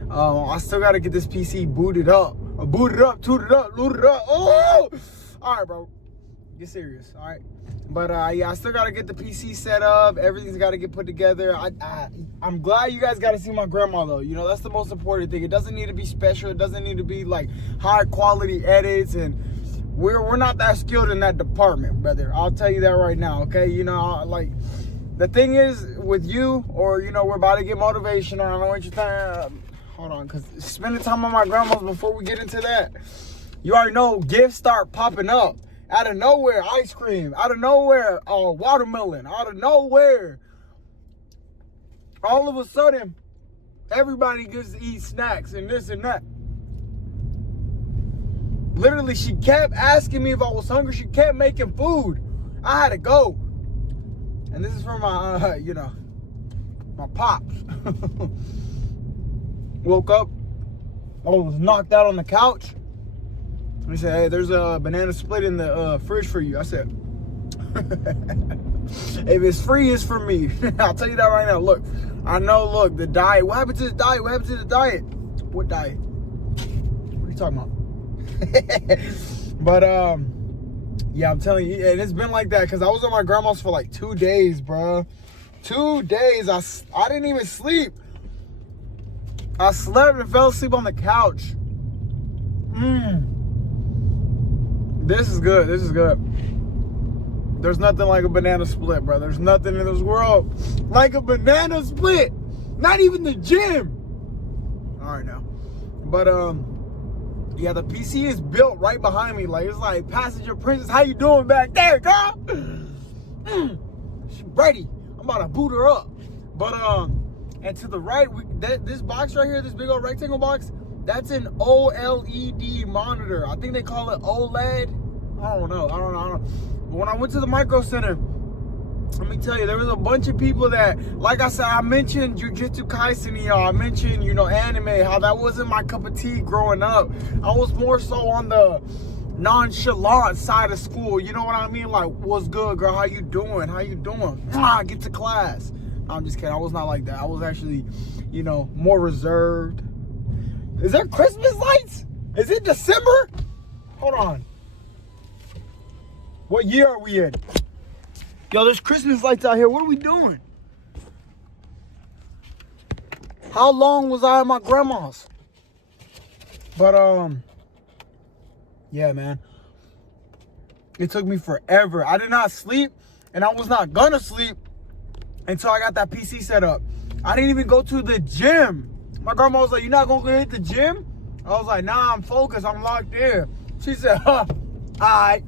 I still gotta get this PC booted up, tooted up, looted up. Oh, all right, bro. Get serious, all right? But yeah, I still gotta get the PC set up. Everything's gotta get put together. I'm glad you guys gotta see my grandma though. That's the most important thing. It doesn't need to be special. It doesn't need to be like high quality edits, and we're not that skilled in that department, brother. I'll tell you that right now, okay? Like the thing is with you, or we're about to get motivation, or I don't know what you're thinking. Hold on, cause spending time on my grandma's before we get into that, you already know gifts start popping up. Out of nowhere, ice cream. Out of nowhere, watermelon. Out of nowhere. All of a sudden, everybody gets to eat snacks and this and that. Literally, she kept asking me if I was hungry. She kept making food. I had to go. And this is from my, my pops. Woke up. I was knocked out on the couch. He said, hey, there's a banana split in the fridge for you. I said, if it's free, it's for me. I'll tell you that right now. Look, I know, look, the diet. What happened to the diet? What happened to the diet? What diet? What are you talking about? But, yeah, I'm telling you, and it's been like that because I was at my grandma's for like 2 days, bro. 2 days. I didn't even sleep. I slept and fell asleep on the couch. This is good. This is good. There's nothing like a banana split, bro. There's nothing in this world like a banana split. Not even the gym. All right now. But yeah, the PC is built right behind me. Like, it's like, passenger princess, how you doing back there, girl? She ready. I'm about to boot her up. But and to the right, this box right here, this big old rectangle box, that's an OLED monitor. I think they call it OLED. I don't know. But when I went to the Micro Center, let me tell you, there was a bunch of people that, like I said, I mentioned Jujutsu Kaisen to y'all. I mentioned, anime, how that wasn't my cup of tea growing up. I was more so on the nonchalant side of school. You know what I mean? Like, what's good, girl? How you doing? Get to class. No, I'm just kidding. I was not like that. I was actually, more reserved. Is there Christmas lights? Is it December? Hold on. What year are we in? Yo, there's Christmas lights out here. What are we doing? How long was I at my grandma's? But, yeah, man. It took me forever. I did not sleep, and I was not gonna sleep until I got that PC set up. I didn't even go to the gym. My grandma was like, you're not gonna go hit the gym? I was like, nah, I'm focused. I'm locked in. She said, all right,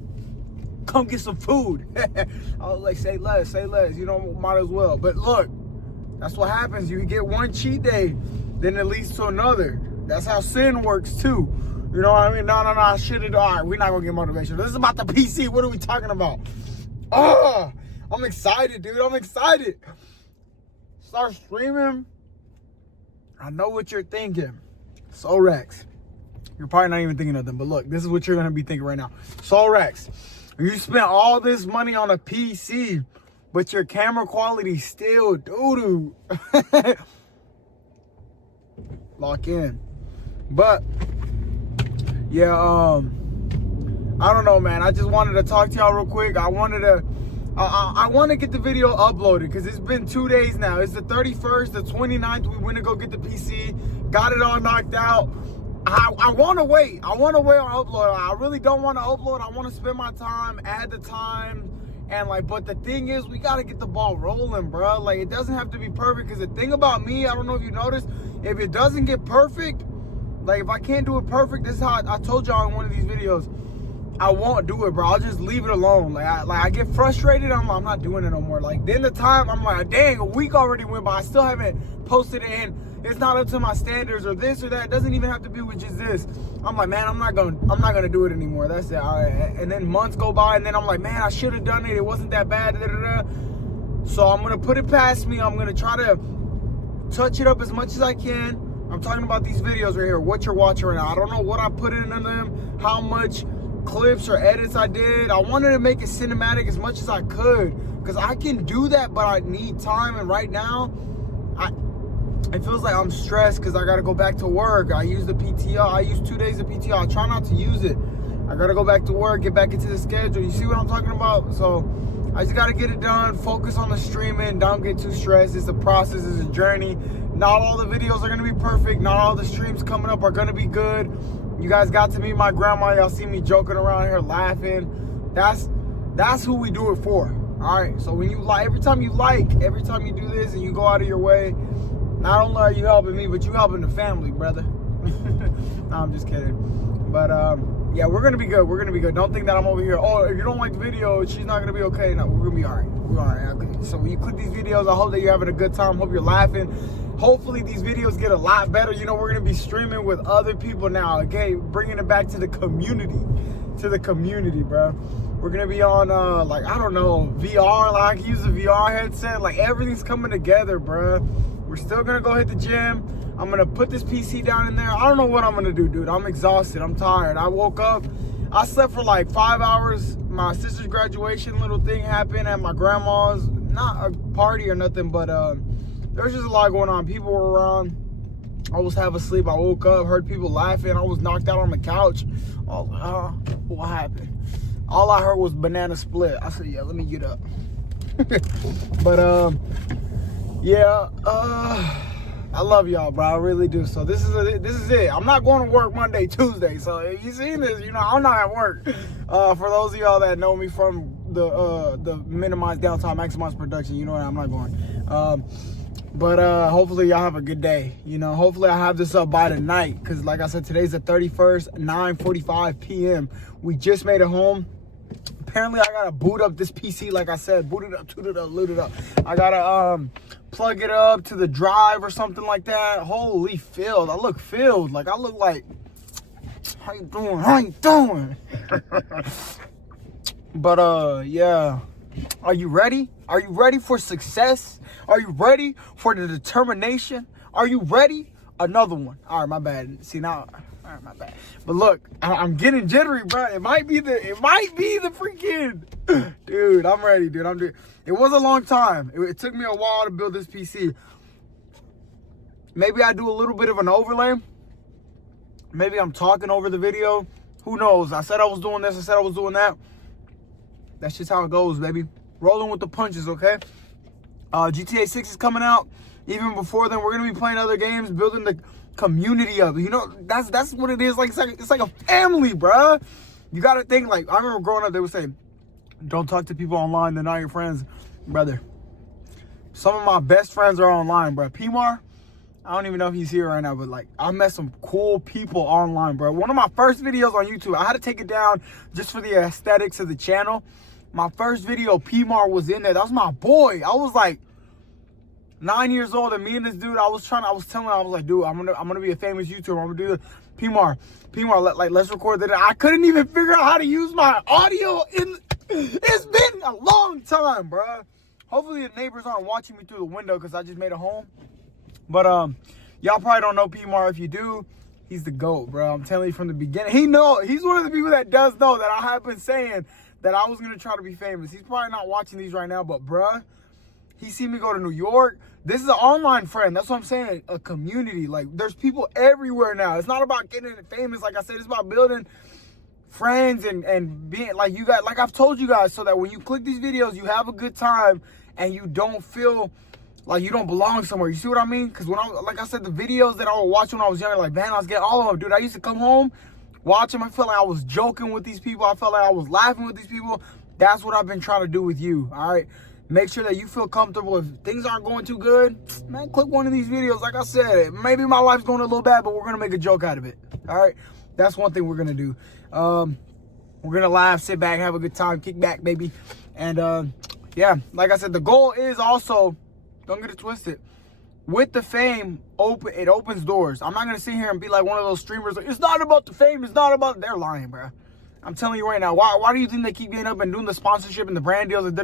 come get some food. I was like, say less, might as well. But look, that's what happens. You get one cheat day, then it leads to another. That's how sin works too. You know what I mean? No, I should've. All right, we're not gonna get motivation. This is about the PC. What are we talking about? I'm excited, dude. I'm excited. Start streaming. I know what you're thinking. Sollracz. You're probably not even thinking of them, but look, this is what you're gonna be thinking right now. Sollracz, you spent all this money on a PC. but your camera quality still doo-doo. Lock in. But yeah, I don't know, man. I just wanted to talk to y'all real quick. I want to get the video uploaded because it's been 2 days now. It's the 31st, the 29th. We went to go get the PC, got it all knocked out. I want to wait. I want to wait on upload. I really don't want to upload. I want to spend my time, add the time, and like. But the thing is, we gotta get the ball rolling, bro. Like, it doesn't have to be perfect. Because the thing about me, I don't know if you noticed, if it doesn't get perfect, like if I can't do it perfect, this is how I told y'all in one of these videos. I won't do it, bro. I'll just leave it alone. Like I get frustrated. I'm not doing it no more. Like then the time I'm like, dang, a week already went by. I still haven't posted it, and it's not up to my standards or this or that. It doesn't even have to be with just this. I'm like, man, I'm not gonna do it anymore. That's it. All right. And then months go by, and then I'm like, man, I should have done it. It wasn't that bad. Da, da, da. So I'm gonna put it past me. I'm gonna try to touch it up as much as I can. I'm talking about these videos right here. What you're watching right now. I don't know what I put into them. How much clips or edits I did. I wanted to make it cinematic as much as I could because I can do that, but I need time. And right now it feels like I'm stressed because I gotta go back to work. I use the PTO. I use 2 days of PTO. I try not to use it. I gotta go back to work, get back into the schedule. You see what I'm talking about? So I just gotta get it done, focus on the streaming, don't get too stressed. It's a process, it's a journey. Not all the videos are gonna be perfect. Not all the streams coming up are gonna be good. You guys got to meet my grandma. Y'all see me joking around here, laughing. That's who we do it for. All right. So when you like, every time you do this and you go out of your way, not only are you helping me, but you helping the family, brother. No, I'm just kidding. But yeah, we're gonna be good. We're gonna be good. Don't think that I'm over here. Oh, if you don't like the video, she's not gonna be okay. No, we're gonna be all right. We're all right. So when you click these videos, I hope that you're having a good time. Hope you're laughing. Hopefully these videos get a lot better. You know, we're gonna be streaming with other people now. Okay, bringing it back to the community, bro. We're gonna be on like, I don't know, VR. Like I can use a VR headset. Like everything's coming together, bro. We're still gonna go hit the gym. I'm gonna put this PC down in there. I don't know what I'm gonna do, dude. I'm exhausted. I'm tired. I woke up. I slept for like 5 hours. My sister's graduation little thing happened at my grandma's. Not a party or nothing, but there's just a lot going on. People were around. I was half asleep. I woke up, heard people laughing. I was knocked out on the couch. I was like, what happened? All I heard was banana split. I said, yeah, let me get up. But yeah, I love y'all, bro. I really do. So this is it. I'm not going to work Monday, Tuesday. So if you seen this, you know I'm not at work. For those of y'all that know me from the minimize downtime, maximize production, you know I'm not going. But hopefully y'all have a good day. You know, hopefully I have this up by tonight because, like I said, today's the 31st, 9:45 p.m. We just made it home. Apparently I gotta boot up this PC, like I said, boot it up, toot it up, loot it up. I gotta plug it up to the drive or something like that. Holy filled. I look filled. Like I look like, how you doing? How you doing? But yeah. Are you ready? Are you ready for success? Are you ready for the determination? Are you ready? Another one. All right, my bad. See now, all right, my bad. But look, I'm getting jittery, bro. It might be the freaking, dude. I'm ready, dude. It was a long time. It took me a while to build this PC. Maybe I do a little bit of an overlay. Maybe I'm talking over the video. Who knows? I said I was doing this. I said I was doing that. That's just how it goes, baby. Rolling with the punches, okay? GTA 6 is coming out. Even before then, we're gonna be playing other games, building the community up. You know, that's what it is. Like it's like a family, bruh. You gotta think, like, I remember growing up, they would say, don't talk to people online, they're not your friends. Brother, some of my best friends are online, bro. Pimar, I don't even know if he's here right now, but like, I met some cool people online, bro. One of my first videos on YouTube, I had to take it down just for the aesthetics of the channel. My first video, Pimar was in there. That was my boy. I was like 9 years old, and me and this dude, I was like, dude, I'm gonna be a famous YouTuber. I'm gonna do this. Pimar, let's record that. I couldn't even figure out how to use my audio. It's been a long time, bro. Hopefully the neighbors aren't watching me through the window because I just made it home. But y'all probably don't know Pimar. If you do, he's the GOAT, bro. I'm telling you from the beginning. He's one of the people that does know that I have been saying that I was gonna try to be famous. He's probably not watching these right now, but bruh, he seen me go to New York. This is an online friend. That's what I'm saying. A community. Like, there's people everywhere now. It's not about getting famous. Like I said, it's about building friends and being like you guys. Like I've told you guys, so that when you click these videos, you have a good time and you don't feel like you don't belong somewhere. You see what I mean? Because when like I said, the videos that I would watch when I was younger, like, man, I was getting all of them. Dude, I used to come home, watch them. I felt like I was joking with these people. I felt like I was laughing with these people. That's what I've been trying to do with you, all right? Make sure that you feel comfortable. If things aren't going too good, man, click one of these videos. Like I said, maybe my life's going a little bad, but we're going to make a joke out of it, all right? That's one thing we're going to do. We're going to laugh, sit back, have a good time, kick back, baby. And, yeah, like I said, the goal is also, don't get it twisted, with the fame, it opens doors. I'm not going to sit here and be like one of those streamers. Like, it's not about the fame. It's not about, they're lying, bro. I'm telling you right now, why do you think they keep getting up and doing the sponsorship and the brand deals and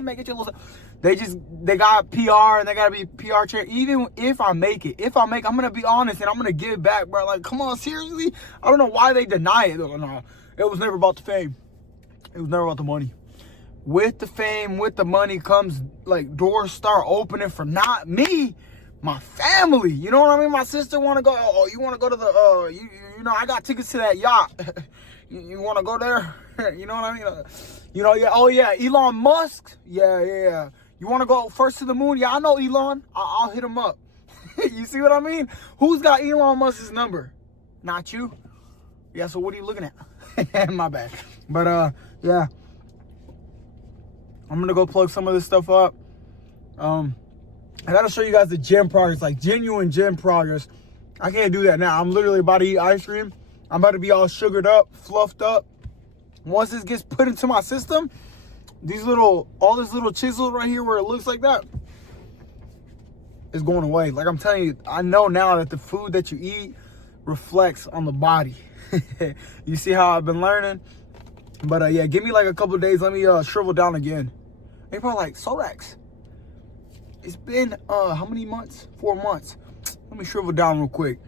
make it your little? They got PR and they gotta be PR chair. Even if I make it, I'm gonna be honest and I'm gonna give back, bro. Like, come on, seriously? I don't know why they deny it. No, it was never about the fame. It was never about the money. With the fame, with the money comes, like, doors start opening for not me, my family. You know what I mean? My sister wanna go. Oh, you wanna go to the? You know, I got tickets to that yacht. You want to go there? You know what I mean? You know, yeah. Oh, yeah. Elon Musk. Yeah. You want to go first to the moon? Yeah, I know Elon. I'll hit him up. You see what I mean? Who's got Elon Musk's number? Not you. Yeah, so what are you looking at? My bad. But, yeah. I'm going to go plug some of this stuff up. I got to show you guys the gym progress, like genuine gym progress. I can't do that now. I'm literally about to eat ice cream. I'm about to be all sugared up, fluffed up. Once this gets put into my system, all this little chisel right here where it looks like that is going away. Like I'm telling you, I know now that the food that you eat reflects on the body. You see how I've been learning? But yeah, give me like a couple of days. Let me shrivel down again. They probably like, Sollracz, it's been how many months? 4 months. Let me shrivel down real quick.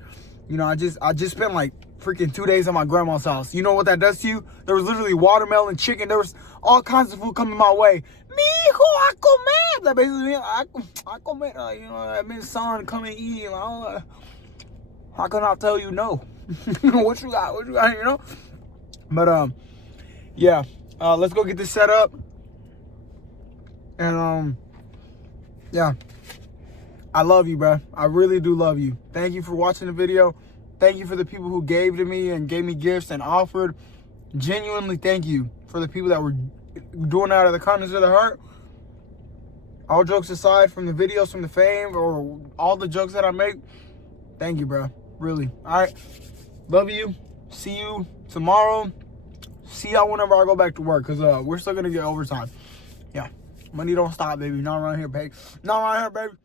You know, I just spent like freaking 2 days at my grandma's house. You know what that does to you? There was literally watermelon, chicken. There was all kinds of food coming my way. Mijo, a comer. That basically means I comer. You know, that means son, come and eat. Like, how can I tell you no? What you got? You know? But yeah. Let's go get this set up. And yeah. I love you, bro. I really do love you. Thank you for watching the video. Thank you for the people who gave to me and gave me gifts and offered. Genuinely, thank you for the people that were doing it out of the kindness of their heart. All jokes aside, from the videos, from the fame, or all the jokes that I make, thank you, bro. Really. All right. Love you. See you tomorrow. See y'all whenever I go back to work, because we're still going to get overtime. Yeah. Money don't stop, baby. Not around here, baby. Not around here, baby.